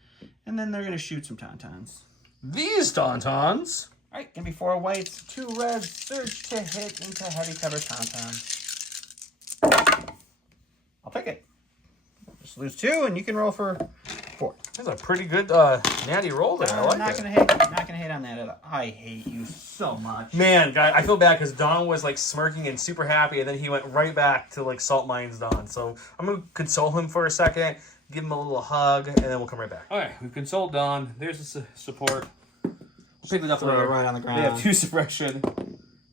and then they're going to shoot some Tauntauns. These Tauntauns. All right, going to be 4 whites, 2 reds, surge to hit into heavy cover Tauntauns. I'll take it. Just lose 2, and you can roll for 4. That's a pretty good natty roll there. I like not it. gonna hit. Not gonna hit on that at all. I hate you so much. Man, guy, I feel bad because Don was like smirking and super happy, and then he went right back to like salt mines Don. So I'm gonna console him for a second, give him a little hug, and then we'll come right back. All right, we've consoled Don. There's the support. We'll pick it up Throw it right on the ground. They have 2 suppression.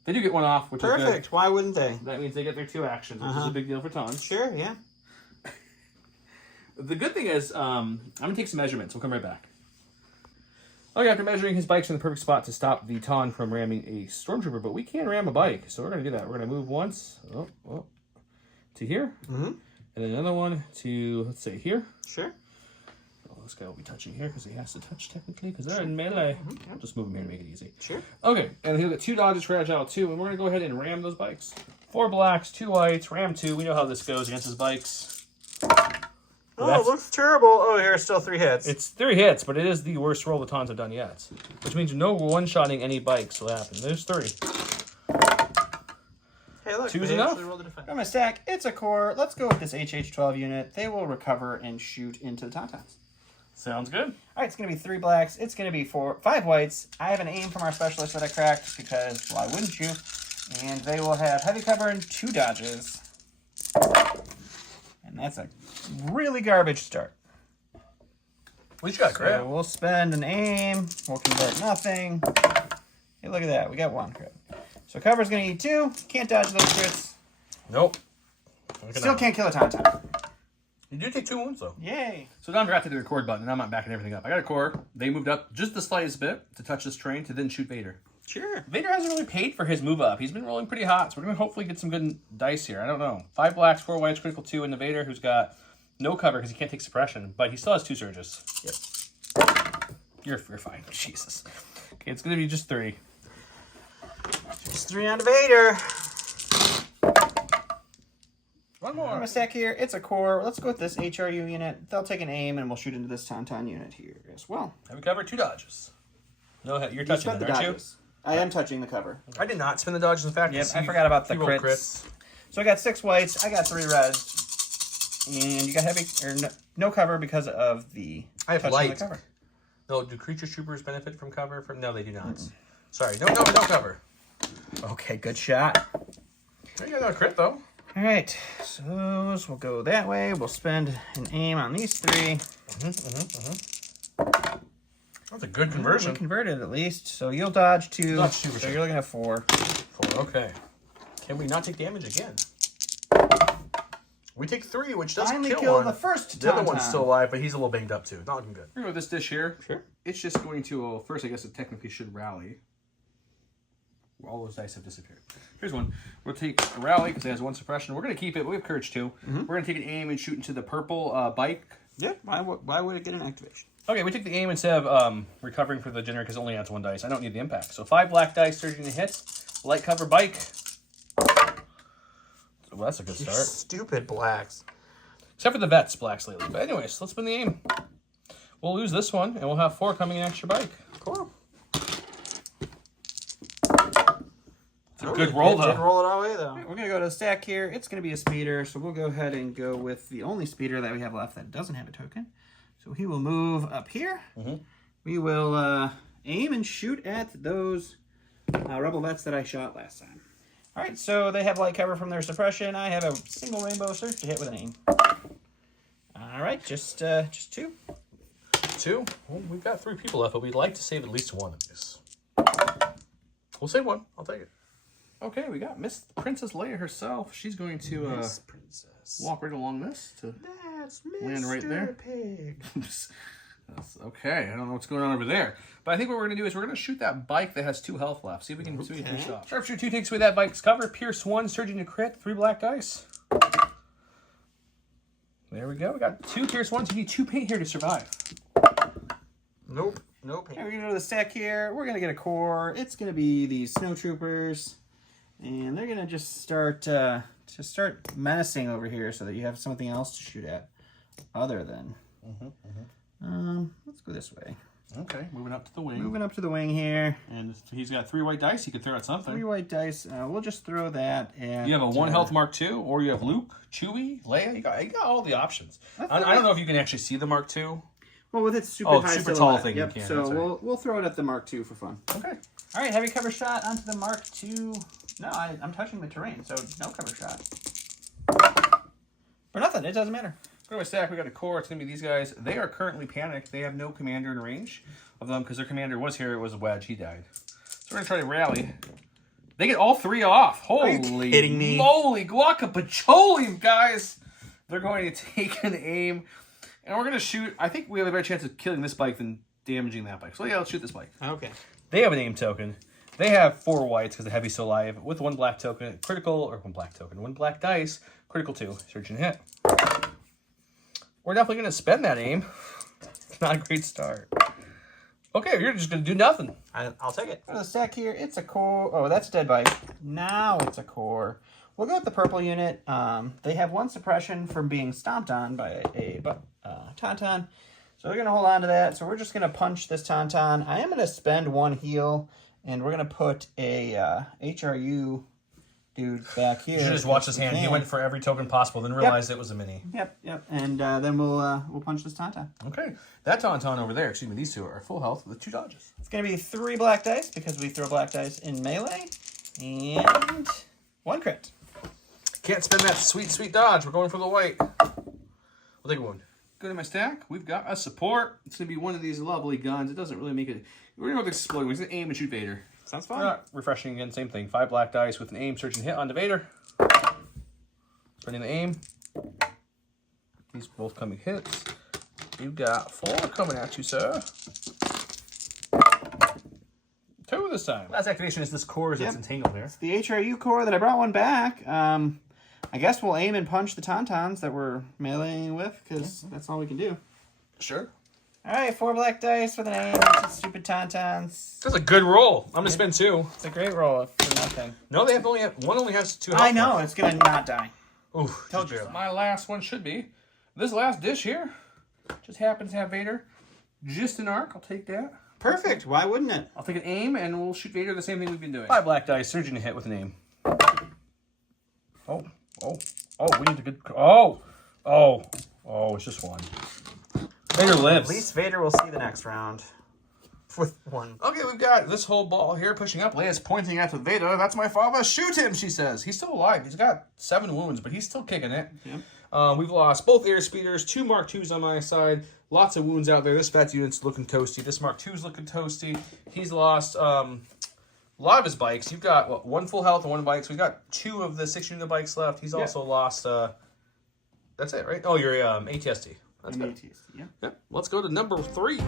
They do get 1 off, which is Perfect. good. Why wouldn't they? That means they get their 2 actions, which is a big deal for Ton. Sure. Yeah. The good thing is, I'm going to take some measurements. We'll come right back. Okay, after measuring his bike's in the perfect spot to stop the Ton from ramming a Stormtrooper, but we can ram a bike, so we're going to do that. We're going to move once to here, and then another one to, let's say, here. Sure. Oh, this guy will be touching here because he has to touch technically because they're in melee. I'll just move him here to make it easy. Sure. Okay, and he'll get 2 dodges, fragile 2, and we're going to go ahead and ram those bikes. 4 blacks, 2 whites, ram 2. We know how this goes against his bikes. It looks terrible. Oh, here's still 3 hits. It's 3 hits, but it is the worst roll the Tons have done yet. Which means no one-shotting any bikes will happen. There's 3. Hey, look. 2's enough. I'm gonna stack. It's a core. Let's go with this HH-12 unit. They will recover and shoot into the Tauntauns. Sounds good. All right, it's going to be 3 blacks. It's going to be 5 whites. I have an aim from our specialist that I cracked because, why wouldn't you? And they will have heavy cover and 2 dodges. And that's a really garbage start. We just got crit. So we'll spend an aim. We'll convert nothing. Hey, look at that. We got 1 crit. So cover's going to eat 2. Can't dodge those crits. Nope. Still can't kill a Tauntaun. You do take 2 wounds, though. Yay. So Don forgot to hit the record button, and I'm not backing everything up. I got a core. They moved up just the slightest bit to touch this train to then shoot Vader. Sure. Vader hasn't really paid for his move up. He's been rolling pretty hot, so we're going to hopefully get some good dice here. I don't know. 5 blacks, 4 whites, critical 2, and the Vader, who's got no cover because he can't take suppression, but he still has 2 surges. Yep. You're fine. Jesus. Okay, it's going to be just 3. Just 3 on Vader. One I'm more. gonna stack here. It's a core. Let's go with this HRU unit. They'll take an aim, and we'll shoot into this Tauntaun unit here as well. Have we covered 2 dodges? No, you're You touching spent it, the aren't you? dodges. I am touching the cover. I did not spin the dodges. In fact, Yep, I forgot about the you rolled crits. So I got 6 whites. I got 3 reds, and you got heavy or no cover because of the I have touching light. the cover. No, do creature troopers benefit from cover? No, they do not. Sorry, no cover. Okay, good shot. You got no crit though. All right, so those will go that way. We'll spend an aim on these 3. That's a good We conversion. converted at least. So you'll dodge 2. Dodge 2, So sure. you're looking at 4. 4. Okay. Can we not take damage again? We take 3, which does Finally kill kill one. the first The other one's Tauntaun. still alive, but he's a little banged up too. Not looking good. We're going to go with this dish here. Sure. It's just going to, first I guess it technically should rally. All those dice have disappeared. Here's one. We'll take a rally because it has 1 suppression. We're going to keep it, but we have courage too. We're going to take an aim and shoot into the purple bike. Yeah. Why would it get an activation? Okay, we take the aim instead of recovering for the generic because it only adds 1 dice. I don't need the impact. So 5 black dice, surging to hits. Light cover bike. Well, that's a good start. Stupid blacks. Except for the vets, blacks lately. But anyways, let's spin the aim. We'll lose this one, and we'll have 4 coming in extra bike. Cool. It's a good roll, Didn't though. roll it all the way, though. We're going to go to the stack here. It's going to be a speeder, so we'll go ahead and go with the only speeder that we have left that doesn't have a token. So he will move up here. We will aim and shoot at those rebel vets that I shot last time. All right, so they have light cover from their suppression. I have a single rainbow surge to hit with an aim. All right, just 2. 2. Well, we've got 3 people left, but we'd like to save at least 1 of these. We'll save 1. I'll take it. Okay, we got Miss Princess Leia herself. She's going to Princess. walk right along this to That's land right there. Pig. okay, I don't know what's going on over there. But I think what we're going to do is we're going to shoot that bike that has 2 health left. See if we can finish it off. Sharpshooter 2 takes away that bike's cover. Pierce 1, surging to crit. 3 black dice. There we go. We got 2 Pierce 1s. You need 2 paint here to survive. Nope. Nope. Okay, we're going to go to the stack here. We're going to get a core. It's going to be these snow troopers. And they're going to just start menacing over here so that you have something else to shoot at other than. Let's go this way. Okay, moving up to the wing. Moving up to the wing here. And if he's got 3 white dice, he could throw at something. 3 white dice. We'll just throw that. And You have a 1 health Mark II, or you have Luke, Chewie, Leia. You got all the options. I don't know if you can actually see the Mark II. Well, with its super high super silhouette. tall thing you Yep, can, so that's right. we'll throw it at the Mark II for fun. Okay. All right, heavy cover shot onto the Mark II. No, I'm touching the terrain, so no cover shot. For nothing, it doesn't matter. Go to my stack. We got a core. It's going to be these guys. They are currently panicked. They have no commander in range of them because their commander was here. It was a wedge. He died. So we're going to try to rally. They get all 3 off. Holy kidding me? moly. Guacapacholi, guys. They're going to take an aim. And we're going to shoot. I think we have a better chance of killing this bike than damaging that bike. So yeah, let's shoot this bike. Okay. They have an aim token. They have 4 whites because the heavy's still alive. With 1 black token, critical, or 1 black token, 1 black dice, critical 2, surge and hit. We're definitely going to spend that aim. It's not a great start. Okay, you're just going to do nothing. I'll take it. For the stack here, it's a core. Oh, that's a dead bite. Now it's a core. We'll go with the purple unit. They have 1 suppression from being stomped on by a Tauntaun. So we're going to hold on to that. So we're just going to punch this Tauntaun. I am going to spend 1 heal, and we're going to put a HRU dude back here. You should just watch his hand. He went for every token possible, then realized it was a mini. Yep. And then we'll punch this Tauntaun. Okay, that Tauntaun over there, excuse me, these 2 are full health with 2 dodges. It's going to be 3 black dice because we throw black dice in melee. And 1 crit. Can't spend that sweet, sweet dodge. We're going for the white. We'll take 1. Go to my stack. We've got a support. It's going to be one of these lovely guns. It doesn't really make it. We're going to go with explode. We're going to aim and shoot Vader. Sounds We're fun. not refreshing again, same thing. 5 black dice with an aim, surge and hit onto Vader. Spending the aim. These both coming hits. You got 4 coming at you, sir. 2 this time. Last activation is this core that's entangled there. The HRU core that I brought 1 back. I guess we'll aim and punch the Tauntauns that we're meleeing with, because that's all we can do. Sure. All right, 4 black dice with an aim. It's stupid Tauntauns. That's a good roll. I'm gonna spend 2. It's a great roll for nothing. No, they have one only has 2 health. I know, it's going to not die. Ooh, Told just you barely. so. My last one should be this last dish here. Just happens to have Vader. Just an arc. I'll take that. Perfect. Why wouldn't it? I'll take an aim, and we'll shoot Vader the same thing we've been doing. 5 black dice, surging to hit with an aim. Oh, we need to good. Oh, it's just one. Vader lives. At least Vader will see the next round with one. Okay, we've got this whole ball here pushing up. Leia's pointing at the Vader. That's my father. Shoot him, she says. He's still alive. He's got 7 wounds, but he's still kicking it. Yep. We've lost both airspeeders, 2 Mark IIs on my side. Lots of wounds out there. This Vets unit's looking toasty. This Mark II's looking toasty. He's lost a lot of his bikes. You've got, what, 1 full health and 1 bike. So we've got 2 of the 6-unit bikes left. He's also lost, that's it, right? Oh, your ATST. That's good. Yeah. Yep. Let's go to number 3.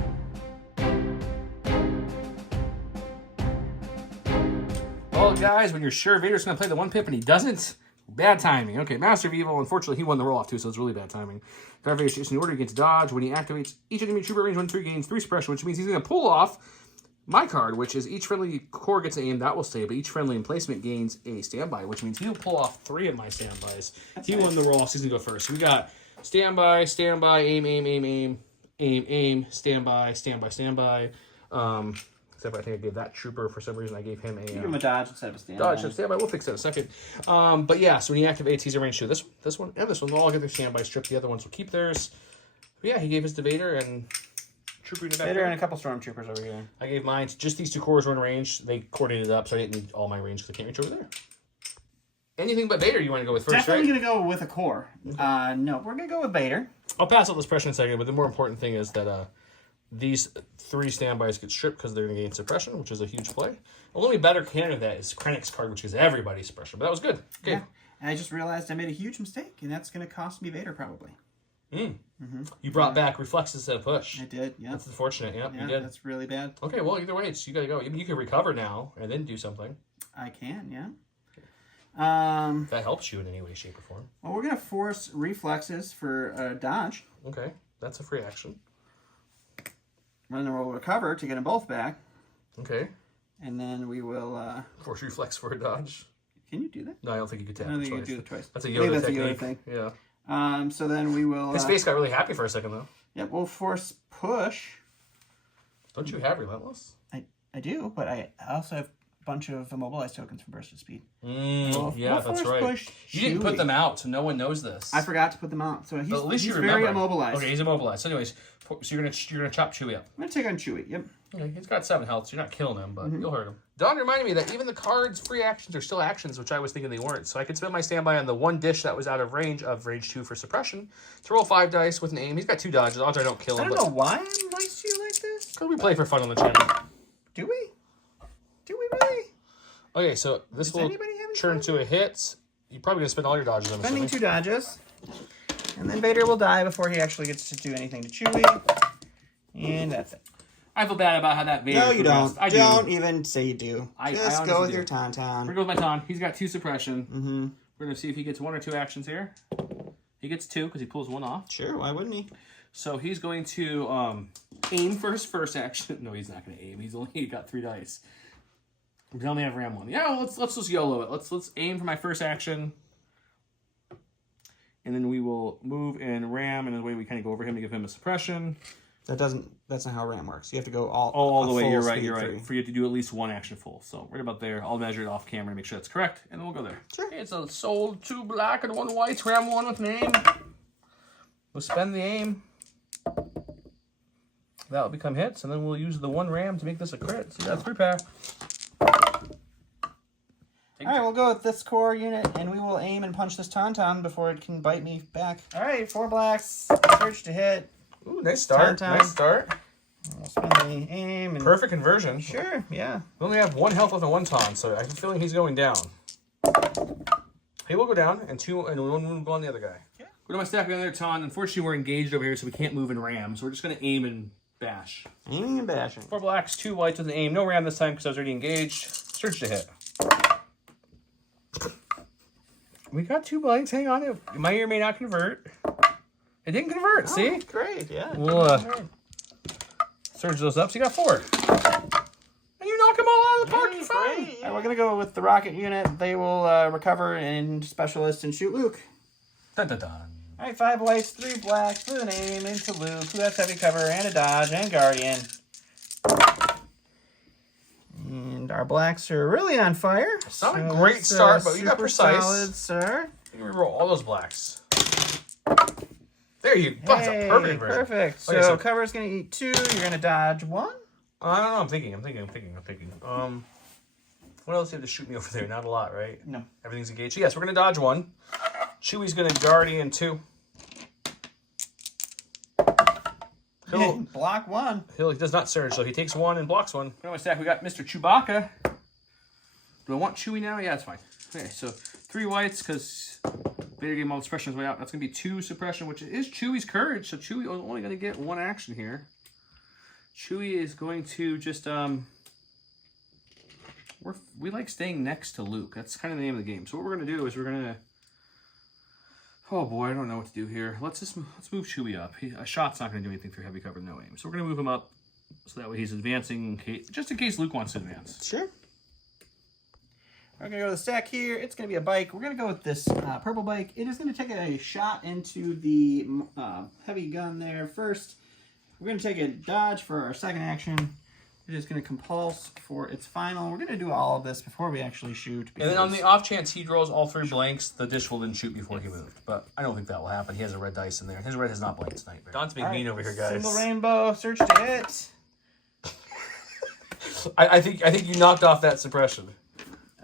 Well, guys, when you're sure Vader's going to play the 1 pip and he doesn't, bad timing. Okay, Master of Evil, unfortunately, he won the roll-off too, so it's really bad timing. Darth Vader's in the order against dodge. When he activates, each enemy trooper range 1-3 gains 3 suppression, which means he's going to pull off my card, which is each friendly core gets an aim, that will stay, but each friendly emplacement gains a standby, which means he'll pull off 3 of my standbys. He won the roll-off, so he's going to go first. So we got standby, standby, aim, aim, aim, aim, aim, aim, standby, standby, standby. Except I think I gave that trooper, for some reason, I gave him Give him a dodge instead of a standby. dodge and standby. We'll fix that in a second. But yeah, so when he activates, he's a range 2. This one, and this one, they'll all get their standby strip. The other ones will keep theirs. But yeah, he gave his to Vader and trooper unit back Vader there. and a couple stormtroopers over here. I gave mine to just these 2 cores were in range. They coordinated up, so I didn't need all my range because I can't reach over there. Anything but Vader you want to go with first, Definitely right? gonna go with a core. No, we're gonna go with Vader. I'll pass out this pressure in a second, but the more important thing is that these 3 standbys get stripped because they're going to gain suppression, which is a huge play. A little bit better candidate of that is Krennic's card, which gives everybody suppression, but that was good. Okay. Yeah. And I just realized I made a huge mistake, and that's gonna cost me Vader probably. You brought back reflexes instead of push. I did. Yeah. That's unfortunate. Yeah, Yeah, you did. that's really bad. Okay, well, either way, it's, you got to go. You can recover now and then do something. I can. Yeah. If that helps you in any way, shape, or form. Well, we're gonna force reflexes for dodge, Okay, that's a free action. and then we'll recover to get them both back, Okay. and then we will. Force reflex for a dodge. Can you do that? No, I don't think you could tap I don't it think you twice. can do it twice. That's a I think Yoda that's a technique. Yoda thing. Yeah. So then we will. His face got really happy for a second, though. Yep, we'll force push. Don't you have Relentless? I do, but I also have a bunch of immobilized tokens from burst of speed. Yeah, we'll that's force right. push You didn't put Chewie. them out, so no one knows this. I forgot to put them out, so he's, But at least he's you very remember. immobilized. Okay, he's immobilized. So anyways, so you're gonna chop Chewie up. I'm gonna take on Chewie. Yep. Okay, he's got 7 health, so you're not killing him, but you'll hurt him. Don reminded me that even the cards' free actions are still actions, which I was thinking they weren't. So I could spend my standby on the 1 dish that was out of range 2 for suppression to roll 5 dice with an aim. He's got 2 dodges. Odds I don't kill him. I don't know why I'm nice to you like this. Because we play for fun on the channel. Do we? Do we really? Okay, so this Is will anybody having turn fun? to a hit. You're probably going to spend all your dodges, I'm Spending assuming. 2 dodges, and then Vader will die before he actually gets to do anything to Chewie, and that's it. I feel bad about how that Vader No, you progressed. don't. I do. Don't even say you do. I Just honestly go with do. your We're tauntaun. going to go with my Ton. He's got 2 suppression. We're going to see if he gets 1 or 2 actions here. He gets 2 because he pulls 1 off. Sure, why wouldn't he? So he's going to aim for his first action. No, he's not going to aim. He's only got 3 dice. We only have Ram 1. Yeah, well, let's just YOLO it. Let's aim for my first action. And then we will move and ram, and the way we kind of go over him to give him a suppression. That's not how RAM works. You have to go all All a the way, full you're right, speed you're right. through. For you to do at least 1 action full. So right about there. I'll measure it off camera to make sure that's correct, and then we'll go there. Sure. Okay, it's a sold 2 black and 1 white. Ram 1 with an aim. We'll spend the aim. That'll become hits, and then we'll use the 1 ram to make this a crit. So you got 3 pack. All right, we'll go with this core unit, and we will aim and punch this tauntaun before it can bite me back. All right, 4 blacks, search to hit. Ooh, nice start. Tauntaun. Nice start. We'll spend the aim. And Perfect conversion. Sure, yeah. We only have 1 health left on 1 taunt, so I have a feeling he's going down. He will go down, and 1 will go on the other guy. Yeah. Go to my stack on the other taunt. Unfortunately, we're engaged over here, so we can't move and ram. So we're just going to aim and bash. Aiming and bashing. 4 blacks, 2 whites with an aim. No ram this time because I was already engaged. Search to hit. We got 2 blanks. Hang on. It may or may not convert. It didn't convert. See? Oh, great, yeah. We'll surge those up. So you got 4. And you knock them all out of the park. You're fine. All right, we're going to go with the rocket unit. They will recover and specialist and shoot Luke. Dun, dun, dun. All right, 5 whites, 3 blacks with an aim into Luke, who has heavy cover and a dodge and guardian. And our blacks are really on fire. It's not a great start, but you got super precise. solid start. You can reroll all those blacks. There you go. That's a perfect version. Perfect. Okay, so so- cover's going to eat 2. You're going to dodge 1. I don't know. I'm thinking. What else do you have to shoot me over there? Not a lot, right? No. Everything's engaged. Yes, we're going to dodge 1. Chewie's going to guardian 2. Block 1. He does not surge, so he takes 1 and blocks 1. In my stack, we got Mr. Chewbacca. Do I want Chewie now? Yeah, that's fine. Okay, so 3 whites, because Vader gave him all the suppression on his way out. That's going to be 2 suppression, which is Chewie's courage. So Chewie is only going to get 1 action here. Chewie is going to just, we like staying next to Luke. That's kind of the name of the game. So what we're going to do is we're going to, oh boy, I don't know what to do here. Let's move Chewie up. A shot's not going to do anything through heavy cover, no aim. So we're going to move him up so that way he's advancing, just in case Luke wants to advance. Sure. We're going to go to the stack here. It's going to be a bike. We're going to go with this purple bike. It is going to take a shot into the heavy gun there first. We're going to take a dodge for our second action. It is going to compulse for its final. We're going to do all of this before we actually shoot. And then on the off chance he draws all 3 blanks, the dish will then shoot before he moved. But I don't think that will happen. He has a red dice in there. His red has not blanked tonight. Don's being mean over here, guys. Single rainbow, search to hit. I think you knocked off that suppression.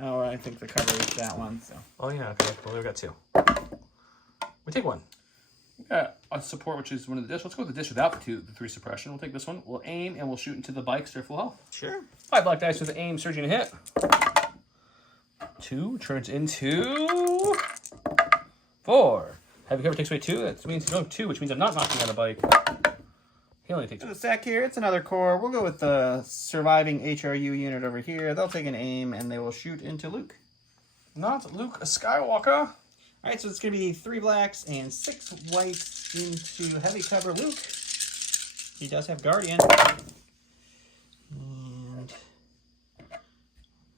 Oh, I think the cover is that one. So. Oh yeah, okay. Well, we've got 2. We take 1. A support, which is one of the dish. Let's go with the dish without the 3 suppression. We'll take this one. We'll aim and we'll shoot into the bikes. They're full health. Sure. 5 black dice with aim, surging to hit. 2 turns into 4. Heavy cover takes away 2. That means he's going 2, which means I'm not knocking on a bike. He only takes To 2. the stack here, it's another core. We'll go with the surviving HRU unit over here. They'll take an aim and they will shoot into Luke. Not Luke Skywalker. All right, so it's going to be 3 blacks and 6 whites into heavy cover Luke. He does have Guardian. And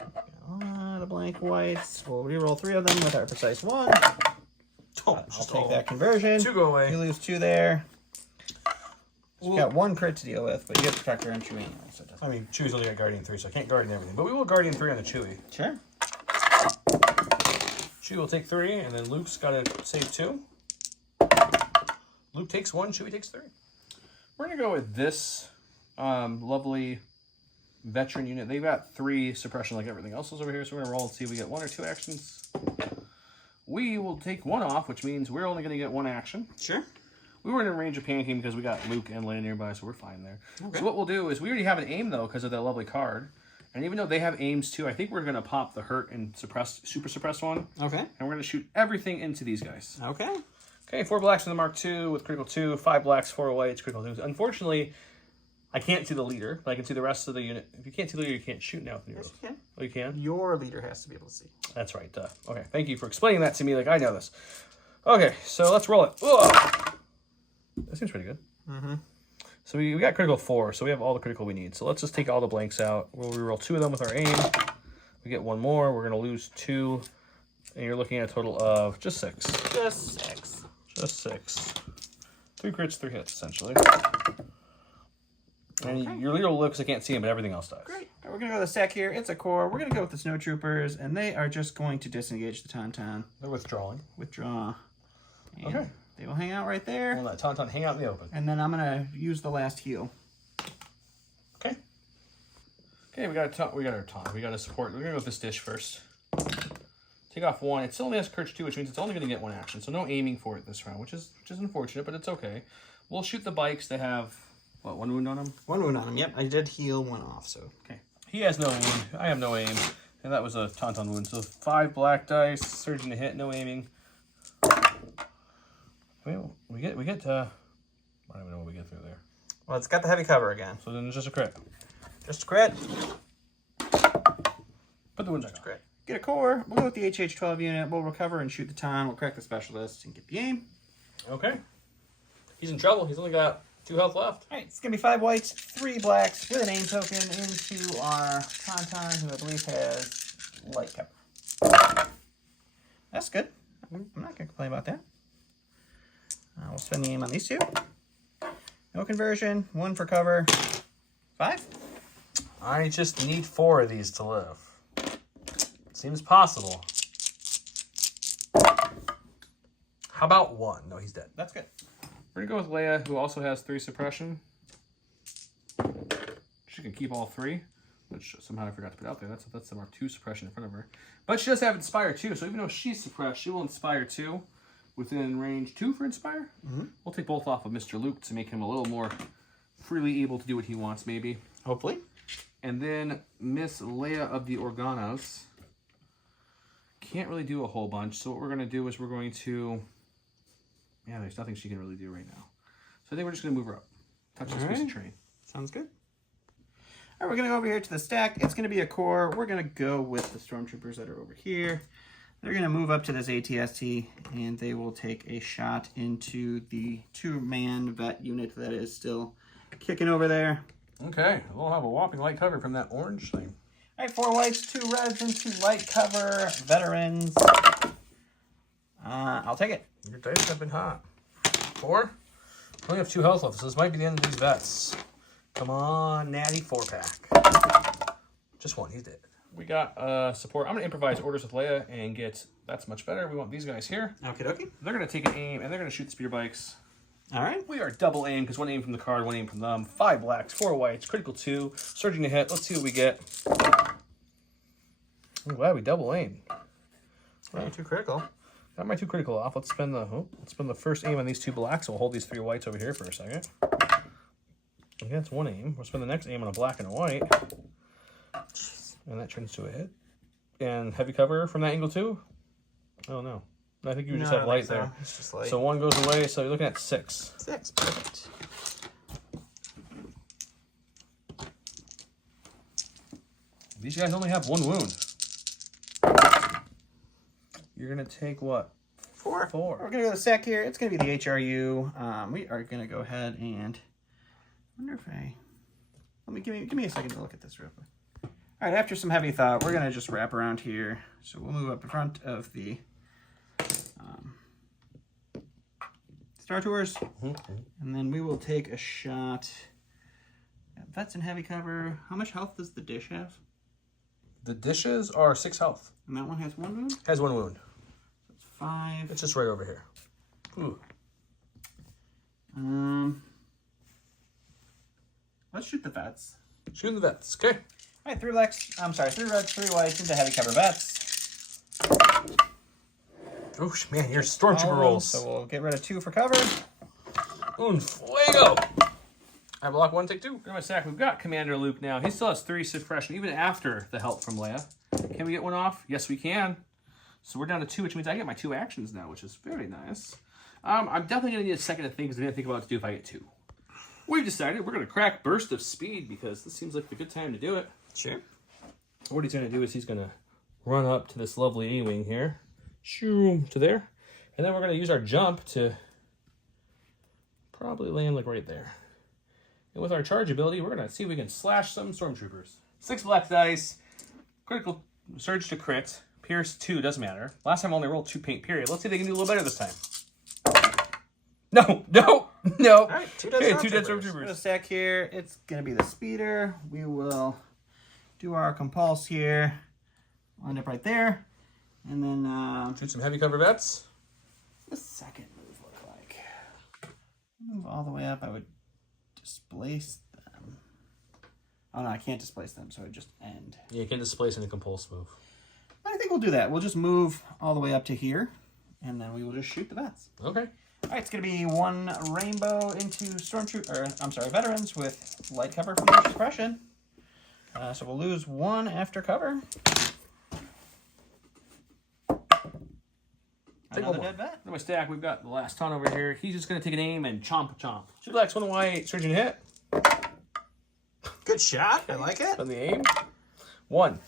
a lot of blank whites. We'll reroll 3 of them with our precise 1. I'll take that conversion. 2 go away. You lose 2 there. You've got 1 crit to deal with, but you have Protector and Chewie anyway. So it doesn't... I mean, Chewie's only got Guardian 3, so I can't guardian everything. But we will Guardian 3 on the Chewie. Sure. Chewie will take 3, and then Luke's got to save 2. Luke takes 1, Chewie takes 3. We're going to go with this lovely veteran unit. They've got 3 suppression like everything else is over here, so we're going to roll and see if we get 1 or 2 actions. We will take 1 off, which means we're only going to get 1 action. Sure. We weren't in range of panicking because we got Luke and Leia nearby, so we're fine there. Okay. So what we'll do is we already have an aim, though, because of that lovely card. And even though they have aims, too, I think we're going to pop the hurt and super suppress one. Okay. And we're going to shoot everything into these guys. Okay. Okay, 4 blacks in the Mark II with critical 2, 5 blacks, 4 whites, critical 2. Unfortunately, I can't see the leader, but I can see the rest of the unit. If you can't see the leader, you can't shoot now with the Yes, arrows. you can. Oh, you can? Your leader has to be able to see. That's right. Okay, thank you for explaining that to me like I know this. Okay, so let's roll it. Ugh. That seems pretty good. Mm-hmm. So we got critical 4, so we have all the critical we need. So let's just take all the blanks out. We'll reroll 2 of them with our aim. We get 1 more. We're going to lose 2. And you're looking at a total of just 6. Just 6. Just 6. 3 crits, 3 hits, essentially. And your leader will live because I can't see him, but everything else dies. Great. We're going to go to the stack here. It's a core. We're going to go with the Snow Troopers, and they are just going to disengage the Tauntaun. They're withdrawing. Withdraw. And Okay. they will hang out right there. We'll let Tauntaun hang out in the open. And then I'm going to use the last heal. Okay. Okay, we got our taunt. We got to support. We're going to go with this dish first. Take off 1. It still only has Courage 2, which means it's only going to get 1 action. So no aiming for it this round, which is unfortunate, but it's okay. We'll shoot the bikes. They have, what, 1 wound on them? 1 wound on him. Yep, I did heal 1 off, so. Okay. He has no wound. I have no aim. And that was a Tauntaun wound. So 5 black dice, surging to hit, no aiming. We get, I don't even know what we get through there. Well, it's got the heavy cover again. So then it's just a crit. Just a crit. Put the wounds back on. Crit. Get a core. We'll go with the HH-12 unit. We'll recover and shoot the time. We'll crack the specialist and get the aim. Okay. He's in trouble. He's only got 2 health left. All right, it's going to be 5 whites, 3 blacks with an aim token into our Tauntaun, who I believe has light cover. That's good. I'm not going to complain about that. spend the aim on these two. No conversion. 1 for cover. 5. I just need 4 of these to live. Seems possible. How about 1? No, he's dead. That's good. We're gonna go with Leia, who also has 3 suppression. She can keep all 3, which somehow I forgot to put out there. That's our 2 suppression in front of her. But she does have Inspire 2, so even though she's suppressed, she will Inspire 2 within range 2 for Inspire. We'll take both off of Mr. Luke to make him a little more freely able to do what he wants, maybe. Hopefully. And then Miss Leia of the Organos can't really do a whole bunch. So what we're going to do is we're going to... Yeah, there's nothing she can really do right now. So I think we're just going to move her up. Touch this piece of train. Sounds good. All right, we're going to go over here to the stack. It's going to be a core. We're going to go with the stormtroopers that are over here. They're going to move up to this ATST, and they will take a shot into the 2-man vet unit that is still kicking over there. Okay, we'll have a whopping light cover from that orange thing. All right, 4 whites, 2 reds, and 2 light cover veterans. I'll take it. Your dice have been hot. 4? We only have 2 health left, so this might be the end of these vets. Come on, natty 4-pack. Just 1, he's dead. We got support. I'm going to improvise orders with Leia and get... That's much better. We want these guys here. Okie dokie. They're going to take an aim, and they're going to shoot the speeder bikes. All right. We are double aim, because 1 aim from the card, 1 aim from them. 5 blacks, 4 whites, critical 2, surging to hit. Let's see what we get. I'm glad we double aimed. Not too critical. Got my 2 critical off. Let's spend the first aim on these 2 blacks. We'll hold these 3 whites over here for a second. Okay, that's 1 aim. We'll spend the next aim on a black and a white. And that turns to a hit. And heavy cover from that angle too? Oh no. I think you just have light there. It's just light. So 1 goes away, so you're looking at 6. 6. Perfect. These guys only have 1 wound. You're gonna take what? 4. 4. We're gonna go to the stack here. It's gonna be the HRU. We are gonna go ahead and I wonder if give me a second to look at this real quick. All right, after some heavy thought, we're gonna just wrap around here. So we'll move up in front of the Star Tours, and then we will take a shot at vets and heavy cover. How much health does the dish have? The dishes are 6 health. And that one has 1 wound. Has 1 wound. That's 5. It's just right over here. Ooh. Let's shoot the vets. Shooting the vets. Okay. All right, 3 blacks. I'm sorry, 3 reds, 3 whites into heavy cover vets. Oh man, your stormtrooper rolls. So we'll get rid of 2 for cover. Un fuego. I block 1, take 2. In my stack, we've got Commander Luke now. He still has 3 suppression, even after the help from Leia. Can we get 1 off? Yes, we can. So we're down to 2, which means I get my 2 actions now, which is very nice. I'm definitely going to need a second to think, because I'm going to think about what to do if I get 2. We've decided we're going to crack Burst of Speed, because this seems like the good time to do it. Sure. What he's going to do is he's going to run up to this lovely A-Wing here. Shoo, to there. And then we're going to use our jump to probably land like right there. And with our charge ability, we're going to see if we can slash some stormtroopers. 6 black dice. Critical surge to crit. Pierce 2, doesn't matter. Last time I only rolled 2 paint, period. Let's see if they can do a little better this time. No, no, no. All right, 2 dead Okay, stormtroopers. 2 dead For the stormtroopers. stack here, it's going to be the speeder. We will do our compulse here. Wind up right there. And then, Shoot some heavy cover vets. what's the second move look like? Move all the way up. I would displace them. Oh no, I can't displace them, so I would just end. Yeah, you can displace in a compulse move. I think we'll do that. We'll just move all the way up to here, and then we will just shoot the vets. Okay. All right, it's going to be 1 rainbow into veterans with light cover from their suppression. So we'll lose 1 after cover. Take Another 1 more. dead vet. In my stack, we've got the last ton over here. He's just going to take an aim and chomp, chomp. 2 blacks, 1 white, surging to hit. Good shot. I like it. On the aim. 1.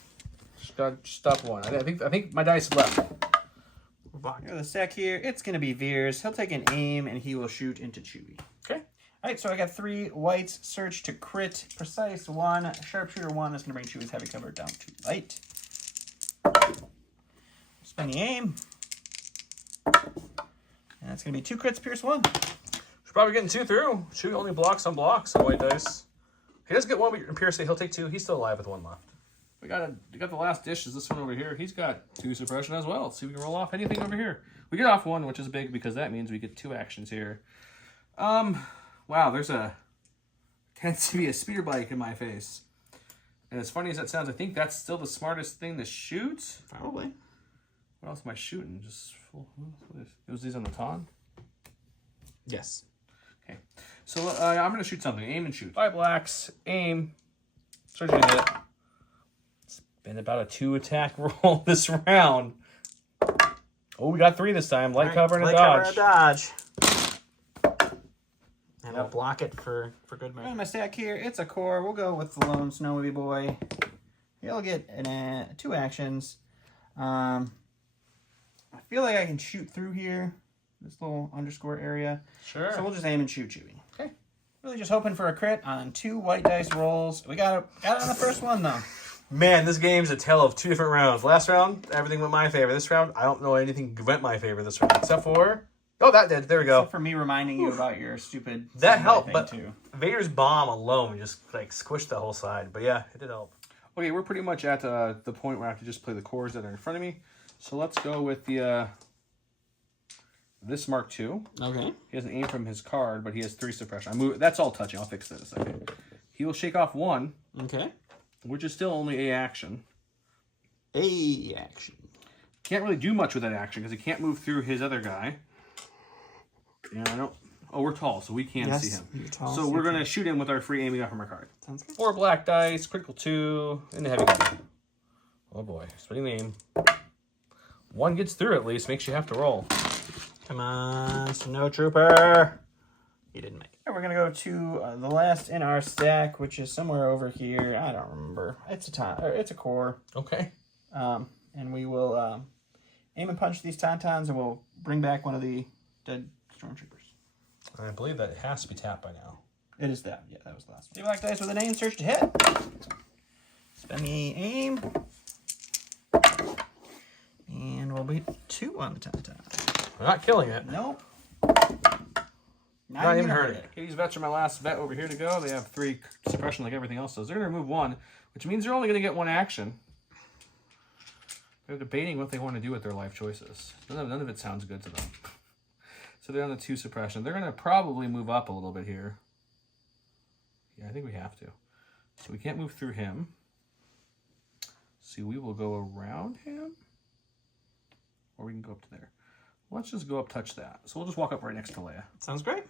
Just got to stop 1. I think my dice left. Here's the stack here. It's going to be Veers. He'll take an aim, and he will shoot into Chewie. Okay. All right, so I got 3 whites, surge to crit, precise 1, sharpshooter 1 is going to bring Chewie's heavy cover down to light. Spend the aim. And that's going to be 2 crits, Pierce 1. Should probably getting 2 through. Chewy only blocks on blocks on white dice. He does get 1, but Pierce, he'll take 2. He's still alive with 1 left. We got the last dish. Is this one over here? He's got 2 suppression as well. Let's see if we can roll off anything over here. We get off 1, which is big because that means we get 2 actions here. Wow, there's tends to be a speeder bike in my face. And as funny as that sounds, I think that's still the smartest thing to shoot. Probably. What else am I shooting? Just full. It was these on the Ton. Yes. Okay, so I'm gonna shoot something. Aim and shoot. 5 blacks. Aim. Searching to hit. It's been about a 2 attack roll this round. Oh, we got 3 this time. Light cover and a dodge. And I'll block it for good measure. And my stack here, it's a core. We'll go with the lone snowy boy. He'll get 2 actions. I feel like I can shoot through here, this little underscore area. Sure. So we'll just aim and shoot Chewy. Okay. Really just hoping for a crit on 2 white dice rolls. We got it on the first one though. Man, this game's a tale of 2 different rounds. Last round, everything went my favor. This round, I don't know anything went my favor this round. Except for... Oh, that did. There we go. Except for me reminding you about your stupid... That Sunday helped, thing, but too. Vader's bomb alone just like squished the whole side. But yeah, it did help. Okay, we're pretty much at the point where I have to just play the cores that are in front of me. So let's go with the this Mark II. Okay. He has an aim from his card, but he has 3 suppression. That's all touching. I'll fix that in a second. He will shake off 1, Okay. which is still only a action. A action. Can't really do much with that action because he can't move through his other guy. And I don't... Oh, we're tall, so we can't see him. You're tall, So we're going to shoot him with our free aiming off from our card. Sounds good. 4 black dice, critical 2, in the heavy gun. Oh boy, spinning the aim. 1 gets through at least, makes you have to roll. Come on, Snow Trooper. You didn't make it. We're going to go to the last in our stack, which is somewhere over here. I don't remember. It's a core. Okay. And we will aim and punch these tauntauns, and we'll bring back one of the dead stormtroopers. I believe that it has to be tapped by now. It is that. Yeah, that was the last one. 3 black dice with an aim, search to hit. Spend the aim. And we'll beat 2 on the tauntaun. We're not killing it. Nope. Not even hurt it. Okay, these vets are my last vet over here to go. They have 3 suppression like everything else does. They're going to remove 1, which means they're only going to get 1 action. They're debating what they want to do with their life choices. None of it sounds good to them. So they're on the 2 suppression. They're going to probably move up a little bit here. Yeah, I think we have to. So we can't move through him. So we will go around him. Or we can go up to there. Let's just go up, touch that. So we'll just walk up right next to Leia. Sounds great.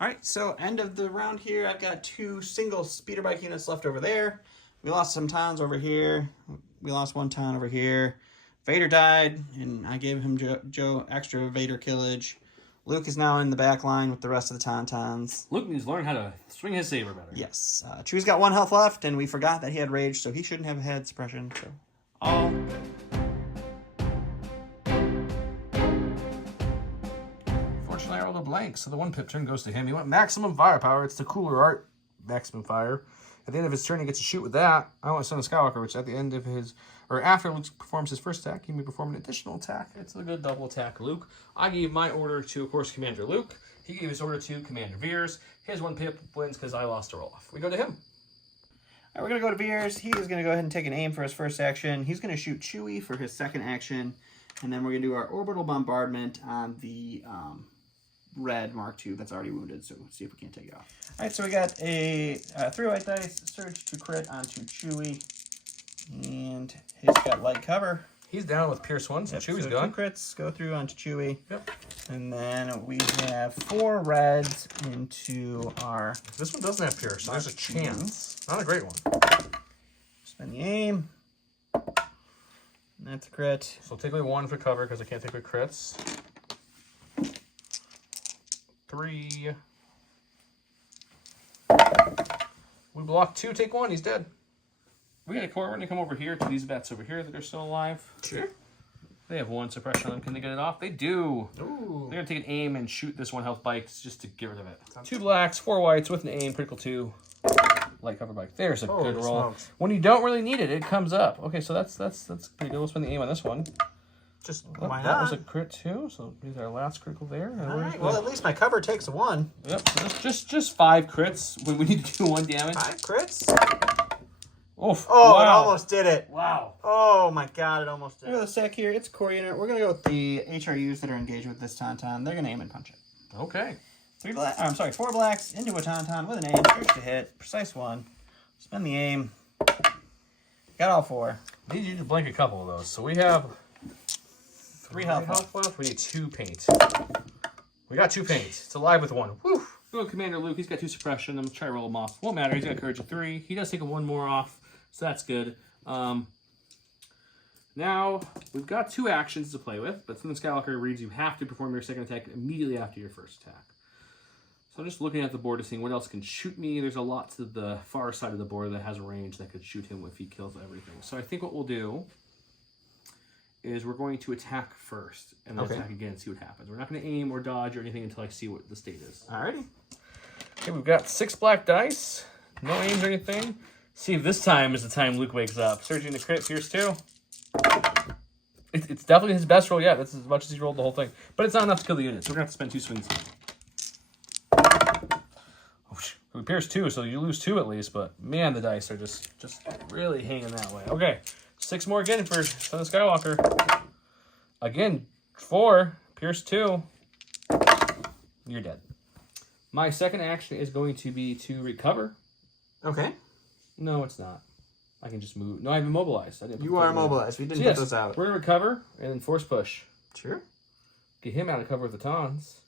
All right, so end of the round here. I've got 2 single speeder bike units left over there. We lost some towns over here. We lost 1 town over here. Vader died, and I gave him Joe extra Vader killage. Luke is now in the back line with the rest of the tauntauns. Luke needs to learn how to swing his saber better. Yes. Chewie's got 1 health left, and we forgot that he had rage, so he shouldn't have had suppression. So all... Fortunately, I rolled a blank, so the 1 pip turn goes to him. He went maximum firepower. It's the cooler art maximum fire. At the end of his turn, he gets to shoot with that. I want Son of Skywalker, which at the end of his, or after Luke performs his first attack, he may perform an additional attack. It's a good double attack, Luke. I gave my order to, of course, Commander Luke. He gave his order to Commander Veers. His 1 pip wins because I lost a roll off. We go to him. All right, we're going to go to Veers. He is going to go ahead and take an aim for his first action. He's going to shoot Chewie for his second action. And then we're going to do our orbital bombardment on the red Mark II that's already wounded. So let's see if we can't take it off. All right, so we got a 3 white dice, surge to crit onto Chewie. And he's got light cover. He's down with Pierce 1, so Yep, Chewie's so gone. 2 crits go through onto Chewie. Yep. And then we have 4 reds into our... This one doesn't have Pierce, so there's a chance. Not a great one. Spend the aim. That's a crit. So take away 1 for cover because I can't take away crits. 3. We block 2, take 1, he's dead. We got a core. We're going to come over here to these vets over here that are still alive. Sure. They have 1 suppression on them. Can they get it off? They do. Ooh. They're going to take an aim and shoot this 1 health bike just to get rid of it. 2 blacks, 4 whites with an aim, critical 2. Light cover bike. There's a Holy good roll. smokes. When you don't really need it, it comes up. Okay, so that's pretty good. We'll spend the aim on this one. Just Oh, why that was a not? crit too, so he's our last critical there. And All where's right. Well, the- at least my cover takes a 1. Yep, so just 5 crits when we need to do 1 damage. 5 crits. Oof. Oh, wow. it almost did it. Wow. Oh my god, it almost did Look at it. the stack here. It's core unit. We're gonna go with the HRUs that are engaged with this Tauntaun. They're gonna aim and punch it. Okay. 4 blacks into a Tauntaun with an aim, search to hit, precise 1. Spend the aim. Got all 4. Need you to blank a couple of those. So we have 3 health left. left. We need 2 paint. We got 2 paint. It's alive with 1. Whew. Go Commander Luke. He's got 2 suppression. I'm gonna try to roll him off. Won't matter. He's got courage of 3. He does take a 1 more off, so that's good. Now we've got 2 actions to play with, but Thin Skywalker reads you have to perform your second attack immediately after your first attack. So I'm just looking at the board and seeing what else can shoot me. There's a lot to the far side of the board that has a range that could shoot him if he kills everything. So I think what we'll do is we're going to attack first and then attack again and see what happens. We're not going to aim or dodge or anything until I see what the state is. Alrighty. Okay, we've got 6 black dice. No aims or anything. See if this time is the time Luke wakes up. Surging to crit, Pierce 2. It's definitely his best roll yet. That's as much as he rolled the whole thing. But it's not enough to kill the unit, so we're going to have to spend 2 swings. We Pierce 2, so you lose 2 at least, but man, the dice are just really hanging that way. Okay, 6 more again for Son of Skywalker. Again, 4, Pierce 2. You're dead. My second action is going to be to recover. Okay. No, it's not. I can just move. No, I'm immobilized. I didn't You put are that in. immobilized. We didn't So put yes, those out. we're going to recover and then force push. Sure. Get him out of cover with the tauns.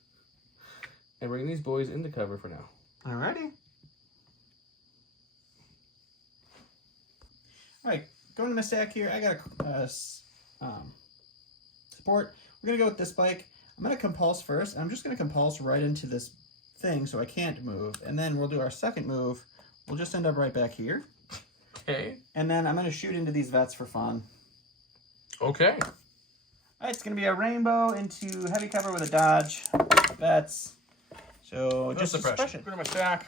And bring these boys into cover for now. Alrighty. Alright, going to my stack here. I got a support. We're going to go with this bike. I'm going to compulse first. I'm just going to compulse right into this thing so I can't move. And then we'll do our second move. We'll just end up right back here. Okay. And then I'm going to shoot into these vets for fun. Okay. Alright, it's going to be a rainbow into heavy cover with a dodge. Vets. So just suppression. Go to my stack.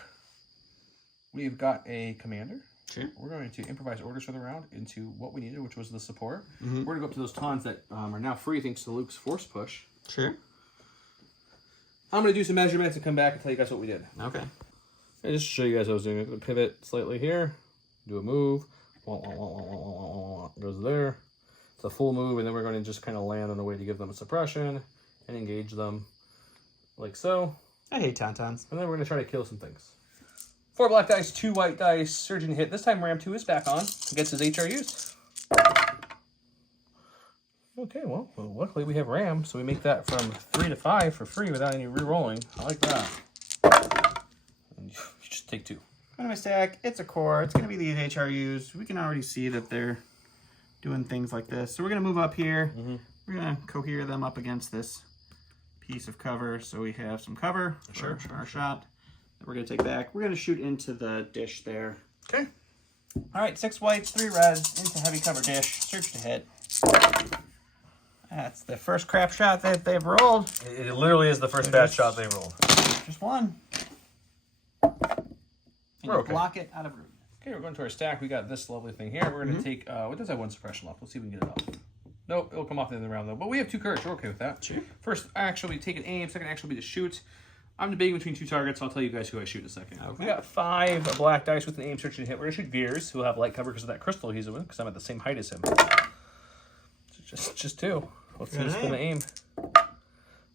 We've got a commander. Sure. We're going to improvise orders for the round into what we needed, which was the support. Mhm. We're going to go up to those tauns that are now free thanks to Luke's force push. Sure. I'm going to do some measurements and come back and tell you guys what we did. Okay. And just to show you guys what I was doing. I'm going to pivot slightly here, do a move. Goes there. It's a full move, and then we're going to just kind of land on a way to give them a suppression and engage them like so. I hate Tauntauns. And then we're going to try to kill some things. 4 black dice, 2 white dice, surging hit. This time Ram 2 is back on. Gets his HRUs. Okay, well, luckily we have Ram, so we make that from 3 to 5 for free without any re-rolling. I like that. And you just take 2. Going to my stack. It's a core. It's going to be these HRUs. We can already see that they're doing things like this. So we're going to move up here. We're going to cohere them up against this piece of cover. So we have some cover for our shot that we're going to take back. We're going to shoot into the dish there. Okay. All right, 6 whites, 3 reds into heavy cover dish. Search to hit. That's the first crap shot that they've rolled. It literally is the first bad shot they rolled. Just one. And We're you okay. block it out of room. Okay, we're going to our stack. We got this lovely thing here. We're going to take, what does have 1 suppression left? Let's see if we can get it off. Nope, it'll come off the end of the round though. But we have 2 courage. We're okay with that. Sure. First action will be take an aim. Second action will be to shoot. I'm debating between 2 targets. I'll tell you guys who I shoot in a second. Okay. We got 5 black dice with an aim, search, and hit. We're going to shoot Veers, who will have light cover because of that crystal he's with, because I'm at the same height as him. Just 2. Let's see Good who's going to aim.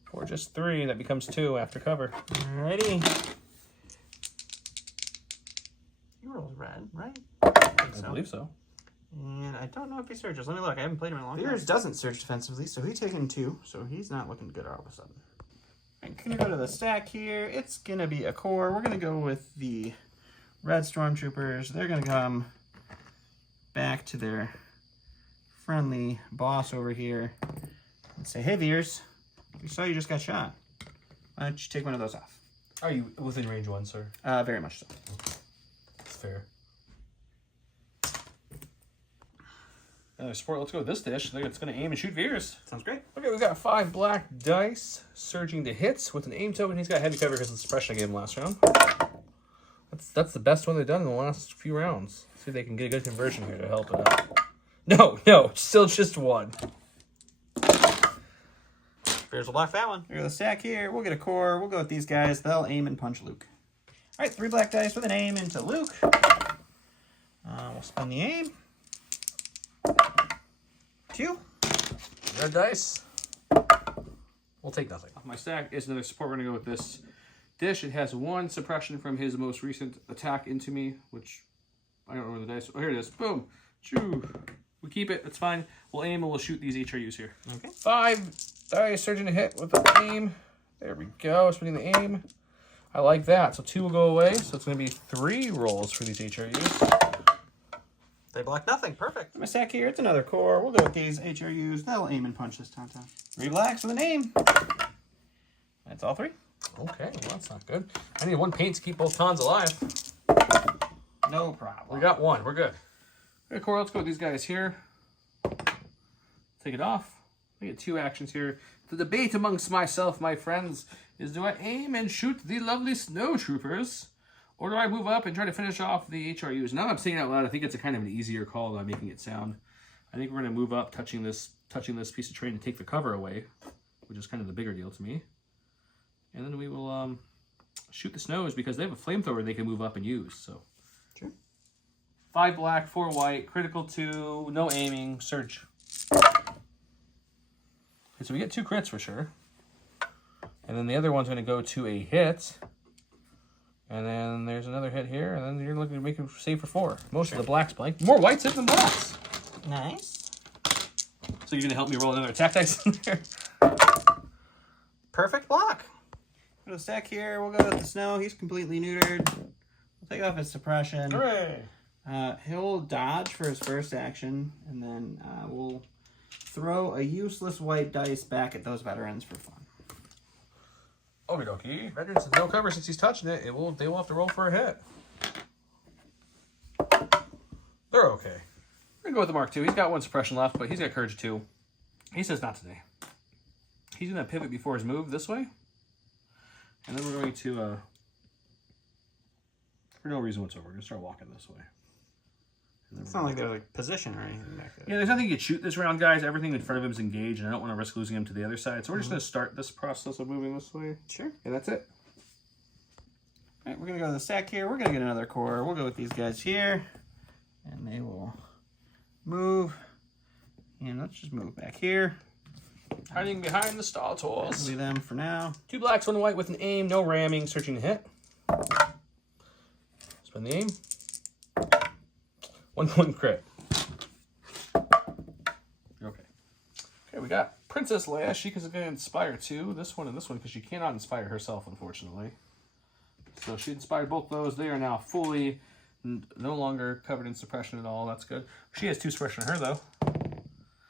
For just 3, that becomes 2 after cover. Alrighty. You rolled red, right? I I believe so. And I don't know if he searches. Let me look. I haven't played him in a long time. Veers doesn't search defensively, so he's taking 2. So he's not looking good all of a sudden. I'm going to go to the stack here. It's going to be a core. We're going to go with the red stormtroopers. They're going to come back to their friendly boss over here and say, hey, Veers, we saw you just got shot. Why don't you take one of those off? Are you within range 1, sir? Very much so. That's fair. Sport, let's go with this dish. I think it's going to aim and shoot Veers. Sounds great. Okay, we've got 5 black dice, surging to hits with an aim token. He's got heavy cover because of the suppression I gave him last round. That's the best one they've done in the last few rounds. See if they can get a good conversion here to help it out. No, still just 1. Fears will block that one. We go to the stack here. We'll get a core. We'll go with these guys. They'll aim and punch Luke. All right, 3 black dice with an aim into Luke. We'll spend the aim. 2. Red dice. We'll take nothing. Off my stack is another support. We're going to go with this dish. It has 1 suppression from his most recent attack into me, which I don't know where the dice. Oh, here it is. Boom. Choo. We keep it. That's fine. We'll aim and we'll shoot these HRUs here. Okay. 5 dice. Surgeon to hit with the aim. There we go. Spinning the aim. I like that. So 2 will go away. So it's going to be 3 rolls for these HRUs. They block nothing. Perfect. My stack here. It's another core. We'll go with these HRUs. They'll aim and punch this Tauntaun. 3 blacks with an aim. That's all 3. Okay, well, that's not good. I need 1 paint to keep both Tons alive. No problem. We got 1. We're good. Okay, Cora, let's go with these guys here. Take it off. We get 2 actions here. The debate amongst myself, my friends, is do I aim and shoot the lovely snow troopers, or do I move up and try to finish off the HRUs? Now that I'm saying it out loud, I think it's a kind of an easier call than making it sound. I think we're going to move up, touching this piece of terrain to take the cover away, which is kind of the bigger deal to me. And then we will shoot the snows because they have a flamethrower they can move up and use. So, Sure. 5 black, 4 white, critical 2, no aiming, surge. Okay, so we get 2 crits for sure. And then the other one's going to go to a hit. And then there's another hit here, and then you're looking to make a save for 4. Most of the blacks blank. More whites hit than blacks. Nice. So you're going to help me roll another attack dice in there? Perfect block. Go to the stack here. We'll go with the snow. He's completely neutered. We'll take off his suppression. Hooray! He'll dodge for his first action, and then we'll throw a useless white dice back at those veterans for fun. Okie dokie. Veterans have no cover since he's touching it. They will have to roll for a hit. They're okay. We're going to go with the Mark II. He's got 1 suppression left, but he's got Courage 2. He says not today. He's going to pivot before his move this way. And then we're going to, for no reason whatsoever, we're going to start walking this way. It's not like they're like position or anything back there. Yeah, there's nothing you can shoot this round, guys. Everything in front of him is engaged, and I don't want to risk losing him to the other side. So we're just going to start this process of moving this way. Sure. And that's it. All right, we're going to go to the stack here. We're going to get another core. We'll go with these guys here. And they will move. And let's just move back here. Hiding behind the stall tools. Leave them for now. 2 blacks, 1 white with an aim, no ramming, searching to hit. Spend the aim. 1 crit. Okay. Okay, we got Princess Leia. She is going to inspire 2. This one and this one, because she cannot inspire herself, unfortunately. So she inspired both those. They are now fully no longer covered in suppression at all. That's good. She has 2 suppression on her, though.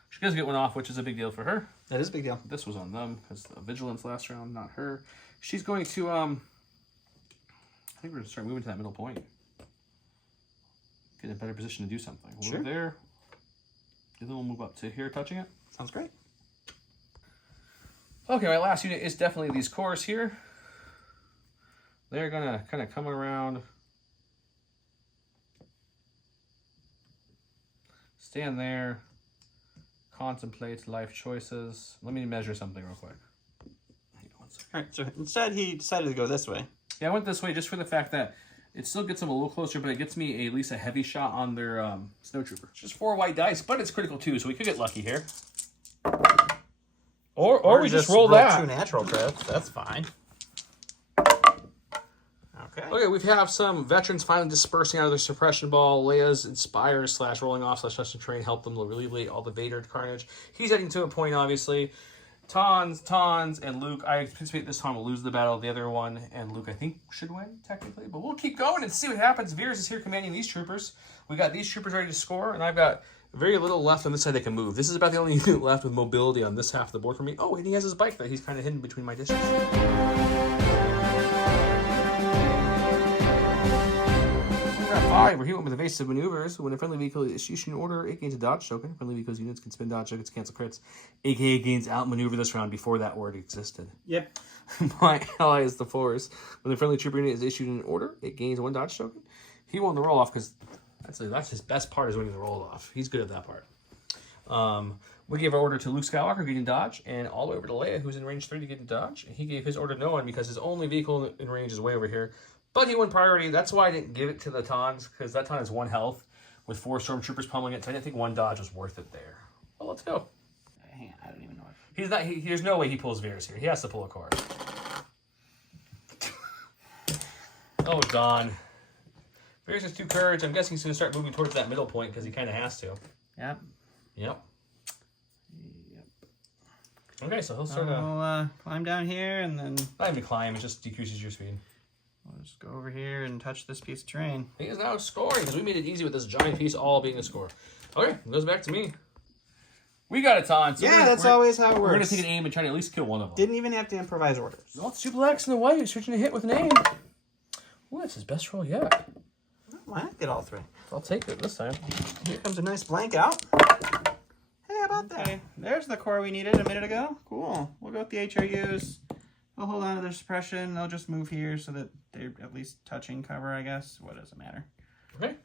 She does get 1 off, which is a big deal for her. That is a big deal. This was on them, because the vigilance last round, not her. She's going to, I think we're going to start moving to that middle point. Get in a better position to do something. We'll Sure. move there. And then we'll move up to here, touching it. Sounds great. Okay, my last unit is definitely these cores here. They're going to kind of come around. Stand there. Contemplate life choices. Let me measure something real quick. Hang on one second. All right. So instead, he decided to go this way. Yeah, I went this way just for the fact that it still gets them a little closer, but it gets me at least a heavy shot on their snow trooper. It's just 4 white dice, but it's critical too, so we could get lucky here. Or we just roll that. 2 natural crits. That's fine. Okay. Okay, we have some veterans finally dispersing out of their suppression ball. Leia's inspires / rolling off / touching terrain help them alleviate all the Vader carnage. He's heading to a point, obviously. Tons, and Luke. I anticipate this time will lose the battle. The other one and Luke, I think, should win, technically. But we'll keep going and see what happens. Veers is here commanding these troopers. We got these troopers ready to score, and I've got very little left on this side that can move. This is about the only unit left with mobility on this half of the board for me. Oh, and he has his bike that he's kind of hidden between my dishes. We're at 5. We're here with evasive maneuvers. When a friendly vehicle is issued an order, it gains a dodge token. Friendly vehicles units can spin dodge tokens, cancel crits, aka gains outmaneuver this round before that word existed. Yep. My ally is the Force. When the friendly trooper unit is issued an order, it gains 1 dodge token. He won the roll off because that's his best part is winning the roll off. He's good at that part. We gave our order to Luke Skywalker getting dodge, and all the way over to Leia, who's in range 3 to get in dodge. And he gave his order to no one because his only vehicle in range is way over here. But he won priority. That's why I didn't give it to the Tons, because that Ton has 1 health with 4 stormtroopers pummeling it. So I didn't think 1 dodge was worth it there. Well, let's go. Hang on, I don't even know. He's not. There's no way he pulls Veers here. He has to pull a car. Oh, Don. Veers has 2 courage. I'm guessing he's going to start moving towards that middle point because he kind of has to. Yep. Yep. Okay, so he'll sort of... I'll climb down here and then Not even climb, it just decreases your speed. we'll just go over here and touch this piece of terrain. He is now scoring because we made it easy with this giant piece all being a score. Okay, it goes back to me. We got a ton. So Yeah, that's always how it We're going works. to take an aim and try to at least kill one of them. Didn't even have to improvise orders. Oh, it's 2 blacks and a white. Switching to hit with an aim. Ooh, that's his best roll yet. Why not get all 3? I'll take it this time. Here comes a nice blank out. Hey, how about that? Okay, there's the core we needed a minute ago. Cool. We'll go with the HRUs. They'll hold on to their suppression. They'll just move here so that they're at least touching cover, I guess. What does it matter? Okay.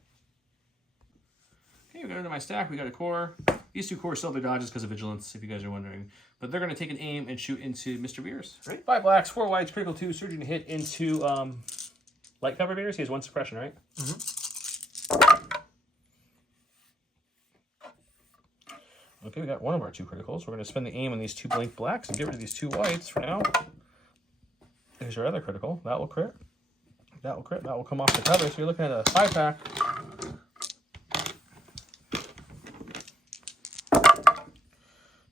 Okay, we got into my stack. We got a core. These 2 cores still have their dodges because of vigilance, if you guys are wondering. But they're going to take an aim and shoot into Mr. Veers. Right. 5 blacks, 4 whites, critical 2, surging to hit into light cover Veers. He has 1 suppression, right? Okay, we got one of our 2 criticals. We're going to spend the aim on these 2 blank blacks and get rid of these 2 whites for now. There's your other critical. That will crit. That will crit. That will come off the cover. So you're looking at a 5-pack.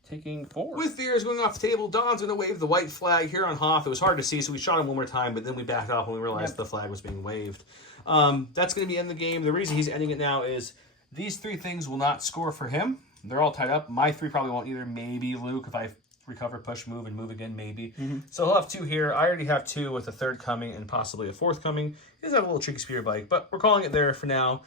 Taking 4. With Veers going off the table, Don's going to wave the white flag here on Hoth. It was hard to see, so we shot him one more time, but then we backed off when we realized the flag was being waved. That's going to be end the game. The reason he's ending it now is these 3 things will not score for him. They're all tied up. My 3 probably won't either. Maybe Luke, if I recover, push, move, and move again, maybe. So he'll have 2 here. I already have 2 with a 3rd coming and possibly a 4th coming. He does have a little tricky spear bike, but we're calling it there for now.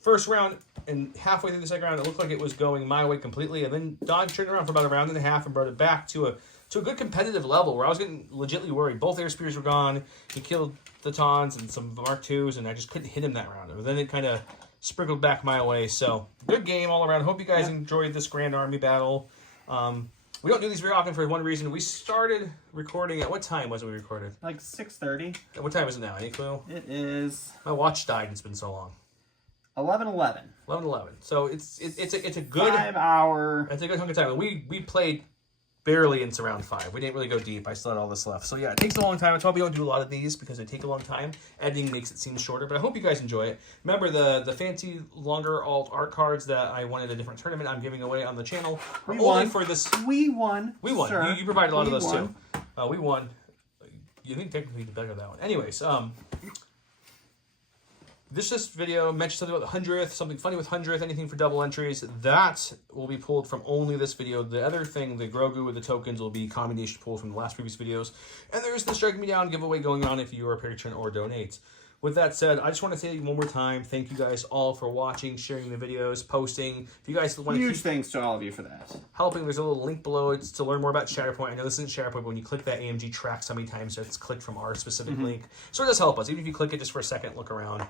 First round and halfway through the second round, it looked like it was going my way completely, and then Don turned around for about a round and a half and brought it back to a good competitive level where I was getting legitimately worried. Both air spears were gone. He killed the Tons and some Mark IIs, and I just couldn't hit him that round. And then it kind of sprinkled back my way. So good game all around. Hope you guys enjoyed this Grand Army battle. We don't do these very often for one reason. We started recording at what time was it we recorded? Like 6:30. What time is it now? Any clue? It is My watch died. It's been so long. 11:11. 11:11. So it's a good 5 hour. It's a good hunk of time. And we played barely into round 5. We didn't really go deep. I still had all this left. So yeah, it takes a long time. That's why we don't do a lot of these, because they take a long time. Editing makes it seem shorter, but I hope you guys enjoy it. Remember the fancy longer alt art cards that I won at a different tournament I'm giving away on the channel are We only won. for this. We won. We won. Sir. You provided a lot of We those won. too. We won. You think technically you did better that one. Anyways, this video mentioned something about the 100th, something funny with 100th, anything for double entries. That will be pulled from only this video. The other thing, the Grogu with the tokens, will be combination pulled from the last previous videos. And there's the Strike Me Down giveaway going on if you are a patron or donate. With that said, I just want to say one more time, thank you guys all for watching, sharing the videos, posting. If you guys want to Huge keep thanks to all of you for that. helping, there's a little link below. It's to learn more about Shatterpoint. I know this isn't Shatterpoint, but when you click that, AMG tracks how many times it's clicked from our specific link. So it does help us. Even if you click it just for a second, look around.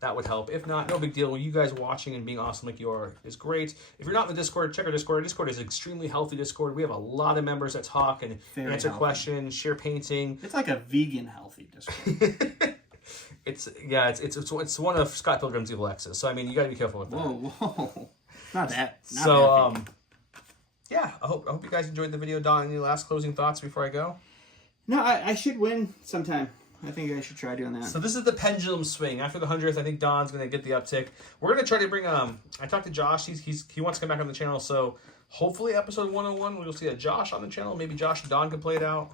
That would help. If not, no big deal. You guys watching and being awesome like you are is great. If you're not in the Discord, check our Discord. Our Discord is an extremely healthy Discord. We have a lot of members that talk and Very answer healthy. questions, share painting. It's like a vegan healthy Discord. It's one of Scott Pilgrim's evil exes. So I mean, you got to be careful with that. Whoa. Not that. Not So that vegan. yeah, I hope you guys enjoyed the video. Don, any last closing thoughts before I go? No, I should win sometime. I think I should try doing that. So this is the pendulum swing. After the 100th, I think Don's going to get the uptick. We're going to try to bring, I talked to Josh. He wants to come back on the channel. So hopefully episode 101, we'll see a Josh on the channel. Maybe Josh and Don can play it out.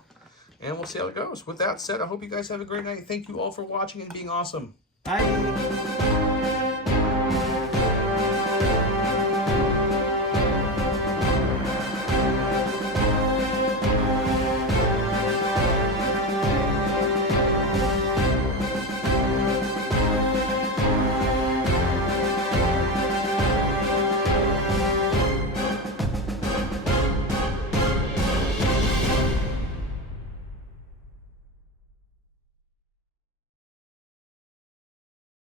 And we'll see how it goes. With that said, I hope you guys have a great night. Thank you all for watching and being awesome. Bye.